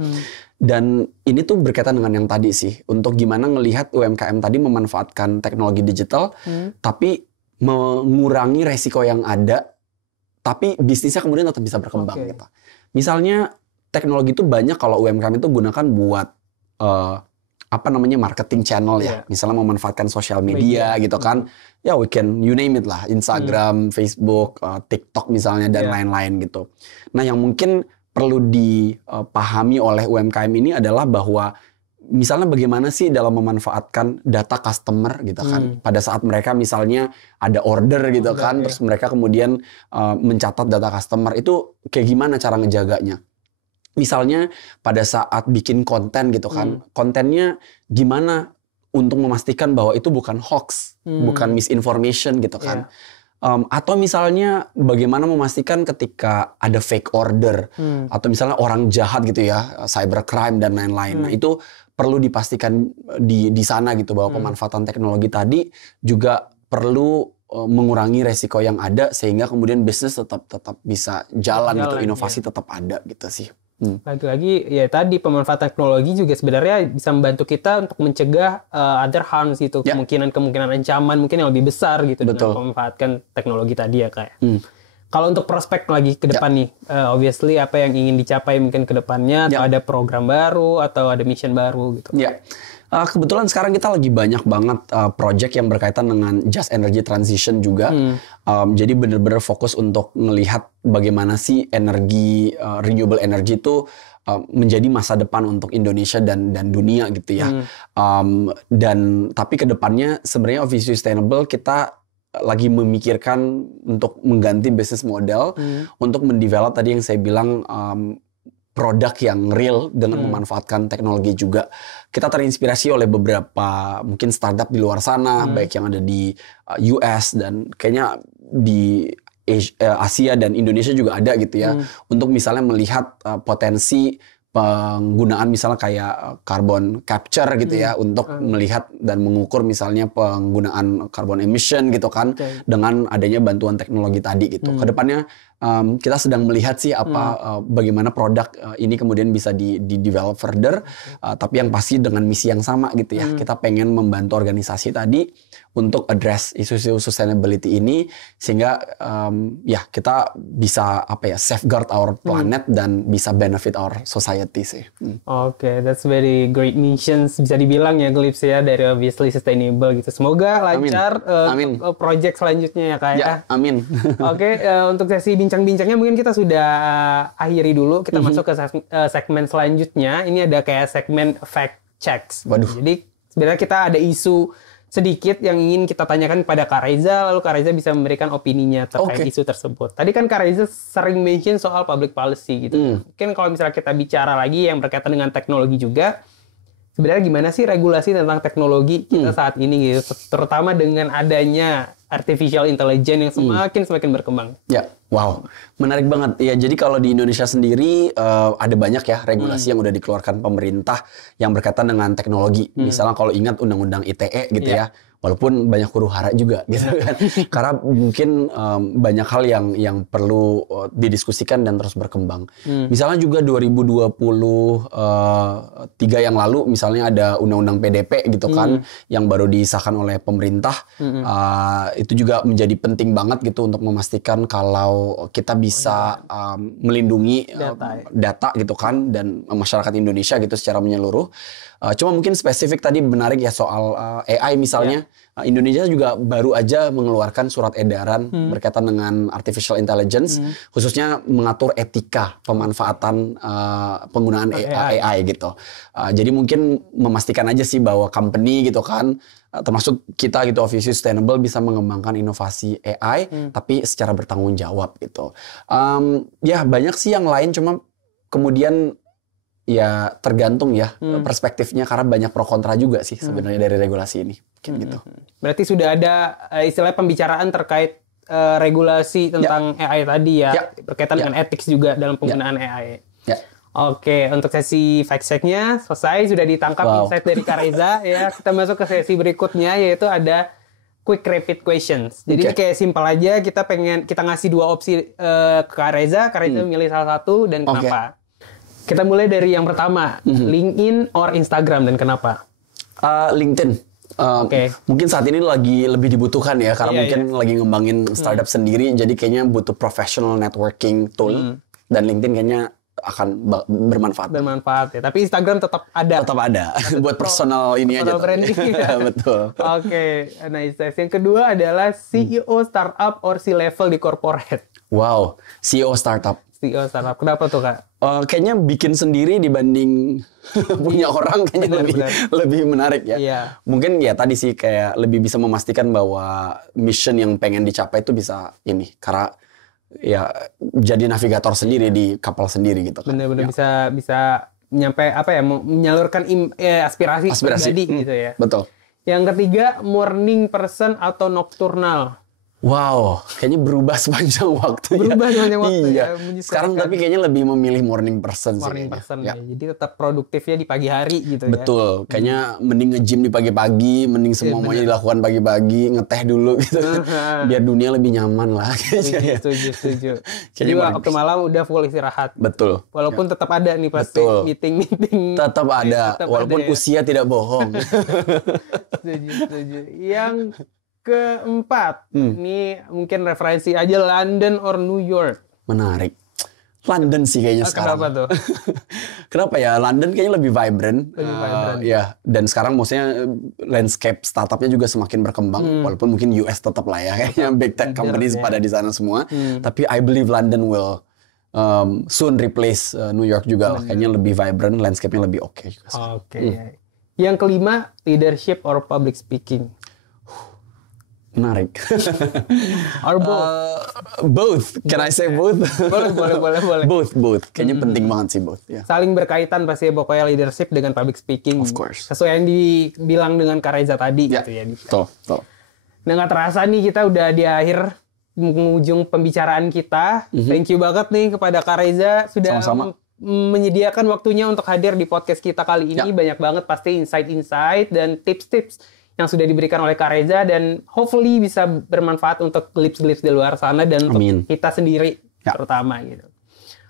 Dan ini tuh berkaitan dengan yang tadi sih, untuk gimana ngelihat UMKM tadi memanfaatkan teknologi digital, tapi mengurangi resiko yang ada, tapi bisnisnya kemudian tetap bisa berkembang gitu. Misalnya teknologi itu banyak kalau UMKM itu gunakan buat marketing channel ya. Misalnya memanfaatkan sosial media gitu kan. Ya we can, you name it lah. Instagram, Facebook, TikTok misalnya dan lain-lain gitu. Nah yang mungkin perlu dipahami oleh UMKM ini adalah bahwa misalnya bagaimana sih dalam memanfaatkan data customer gitu kan. Pada saat mereka misalnya ada order gitu kan. Terus mereka kemudian mencatat data customer itu kayak gimana cara ngejaganya. Misalnya pada saat bikin konten gitu kan, kontennya gimana untuk memastikan bahwa itu bukan hoax, bukan misinformation gitu kan. Atau misalnya bagaimana memastikan ketika ada fake order, atau misalnya orang jahat gitu ya, cybercrime dan lain-lain. Nah itu perlu dipastikan di sana gitu, bahwa pemanfaatan teknologi tadi juga perlu mengurangi resiko yang ada, sehingga kemudian bisnis tetap bisa jalan gitu, inovasi tetap ada gitu sih. Lagi-lagi ya tadi pemanfaatan teknologi juga sebenarnya bisa membantu kita untuk mencegah other harms gitu, kemungkinan ancaman mungkin yang lebih besar gitu dengan memanfaatkan teknologi tadi ya kayak. Kalau untuk prospek lagi ke depan nih, obviously apa yang ingin dicapai mungkin ke depannya, atau ada program baru atau ada mission baru gitu. Kebetulan sekarang kita lagi banyak banget project yang berkaitan dengan just energy transition juga. Jadi benar-benar fokus untuk melihat bagaimana sih energi renewable energy itu menjadi masa depan untuk Indonesia dan dunia gitu ya. Tapi ke depannya sebenarnya Obviously Sustainable kita lagi memikirkan untuk mengganti business model, untuk mendevelop tadi yang saya bilang produk yang real dengan memanfaatkan teknologi juga. Kita terinspirasi oleh beberapa mungkin startup di luar sana, baik yang ada di US dan kayaknya di Asia dan Indonesia juga ada gitu ya. Untuk misalnya melihat potensi penggunaan misalnya kayak carbon capture gitu ya, untuk melihat dan mengukur misalnya penggunaan carbon emission gitu kan, dengan adanya bantuan teknologi tadi gitu. Kedepannya kita sedang melihat sih bagaimana produk ini kemudian bisa di develop further, tapi yang pasti dengan misi yang sama gitu ya. Kita pengen membantu organisasi tadi untuk address isu-isu sustainability ini, sehingga kita bisa safeguard our planet dan bisa benefit our society sih. Oke, that's very great missions bisa dibilang ya Glips ya, dari Obviously Sustainable gitu. Semoga lancar project selanjutnya ya Kak ya. Amin. Oke, untuk sesi bincang-bincangnya mungkin kita sudah akhiri dulu. Kita masuk ke segmen selanjutnya. Ini ada kayak segmen fact checks. Jadi sebenarnya kita ada isu sedikit yang ingin kita tanyakan kepada Kak Reza, lalu Kak Reza bisa memberikan opininya terkait isu tersebut. Tadi kan Kak Reza sering mention soal public policy gitu. Mungkin kalau misalnya kita bicara lagi yang berkaitan dengan teknologi juga, sebenarnya gimana sih regulasi tentang teknologi kita saat ini gitu, terutama dengan adanya artificial intelligence yang semakin berkembang. Ya, Wow, menarik banget. Ya, jadi kalau di Indonesia sendiri ada banyak ya regulasi yang udah dikeluarkan pemerintah yang berkaitan dengan teknologi. Misalnya kalau ingat Undang-Undang ITE gitu ya. Walaupun banyak huru-hara juga gitu kan. Karena mungkin banyak hal yang perlu didiskusikan dan terus berkembang. Misalnya juga 2023 yang lalu misalnya ada Undang-Undang PDP gitu kan yang baru disahkan oleh pemerintah. Itu juga menjadi penting banget gitu untuk memastikan kalau kita bisa melindungi data gitu kan dan masyarakat Indonesia gitu secara menyeluruh. Cuma mungkin spesifik tadi menarik ya soal AI misalnya. Indonesia juga baru aja mengeluarkan surat edaran berkaitan dengan artificial intelligence, khususnya mengatur etika pemanfaatan penggunaan AI gitu. Jadi mungkin memastikan aja sih bahwa company gitu kan, termasuk kita gitu Office Sustainable bisa mengembangkan inovasi AI, tapi secara bertanggung jawab gitu. Ya banyak sih yang lain, cuma kemudian ya tergantung ya perspektifnya karena banyak pro kontra juga sih sebenarnya dari regulasi ini gitu. Berarti sudah ada istilah pembicaraan terkait regulasi tentang AI tadi ya, berkaitan dengan etik juga dalam penggunaan AI. Oke, untuk sesi fact check-nya selesai, sudah ditangkap insight dari Kak Reza ya. Kita masuk ke sesi berikutnya yaitu ada quick rapid questions. Jadi kayak simpel aja, kita ngasih 2 opsi ke Kak Reza memilih salah satu dan kenapa. Kita mulai dari yang pertama, LinkedIn or Instagram dan kenapa? LinkedIn. Mungkin saat ini lagi lebih dibutuhkan ya karena mungkin lagi ngembangin startup sendiri, jadi kayaknya butuh professional networking tool dan LinkedIn kayaknya akan bermanfaat. Bermanfaat ya. Tapi Instagram tetap ada. Tetap ada. Buat personal ini aja. Branding. Betul. Nice. Yang kedua adalah CEO startup or C-level di corporate. Wow, CEO startup. CEO startup. Kenapa tuh Kak? Kayaknya bikin sendiri dibanding punya orang kayaknya lebih menarik ya. Mungkin ya tadi sih kayak lebih bisa memastikan bahwa mission yang pengen dicapai itu bisa ini karena ya jadi navigator sendiri di kapal sendiri gitu kan. Benar-benar bisa nyampe menyalurkan aspirasi pribadi gitu ya. Betul. Yang ketiga, morning person atau nocturnal. Wow, kayaknya berubah sepanjang waktu. Ya. Sekarang tapi kayaknya lebih memilih morning person sih. Morning person ya. Jadi tetap produktifnya di pagi hari gitu. Betul. Kayaknya mending nge-gym di pagi-pagi, mending semuanya dilakukan pagi-pagi, ngeteh dulu gitu. Biar dunia lebih nyaman lah. Setuju. Jadi waktu malam udah full istirahat. Betul. Walaupun tetap ada nih pasti meeting. Tetap ada. Walaupun usia tidak bohong. Setuju. Yang keempat, ini mungkin referensi aja, London or New York. Menarik. London sih kayaknya sekarang. Kenapa tuh? Kenapa ya? London kayaknya lebih vibrant. Ya, dan sekarang maksudnya landscape startupnya juga semakin berkembang. Walaupun mungkin US tetap lah ya, kayaknya big tech companies pada di sana semua. Tapi I believe London will soon replace New York juga. Kayaknya lebih vibrant, landscape-nya lebih oke juga. Yang kelima, leadership or public speaking. Menarik. Or both? Both. Can I say both? Boleh. Both. Kayaknya penting banget sih both. Saling berkaitan pasti pokoknya leadership dengan public speaking. Of course. Sesuai yang dibilang dengan Kak Reza tadi gitu ya. Betul. Nah, nggak terasa nih kita udah di akhir penghujung pembicaraan kita. Thank you banget nih kepada Kak Reza sudah menyediakan waktunya untuk hadir di podcast kita kali ini. Banyak banget pasti insight-insight dan tips-tips yang sudah diberikan oleh Kak Reza dan hopefully bisa bermanfaat untuk Glips di luar sana dan untuk kita sendiri terutama gitu.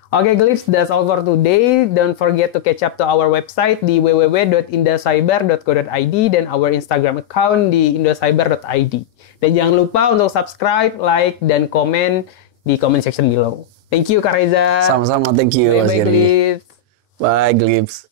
Oke, Glips, that's all for today. Don't forget to catch up to our website di www.indacyber.co.id dan our Instagram account di indacyber.id. Dan jangan lupa untuk subscribe, like, dan komen di comment section below. Thank you, Kak Reza. Sama-sama, thank you, Mas Gary. Bye, Glips. Bye, Glips.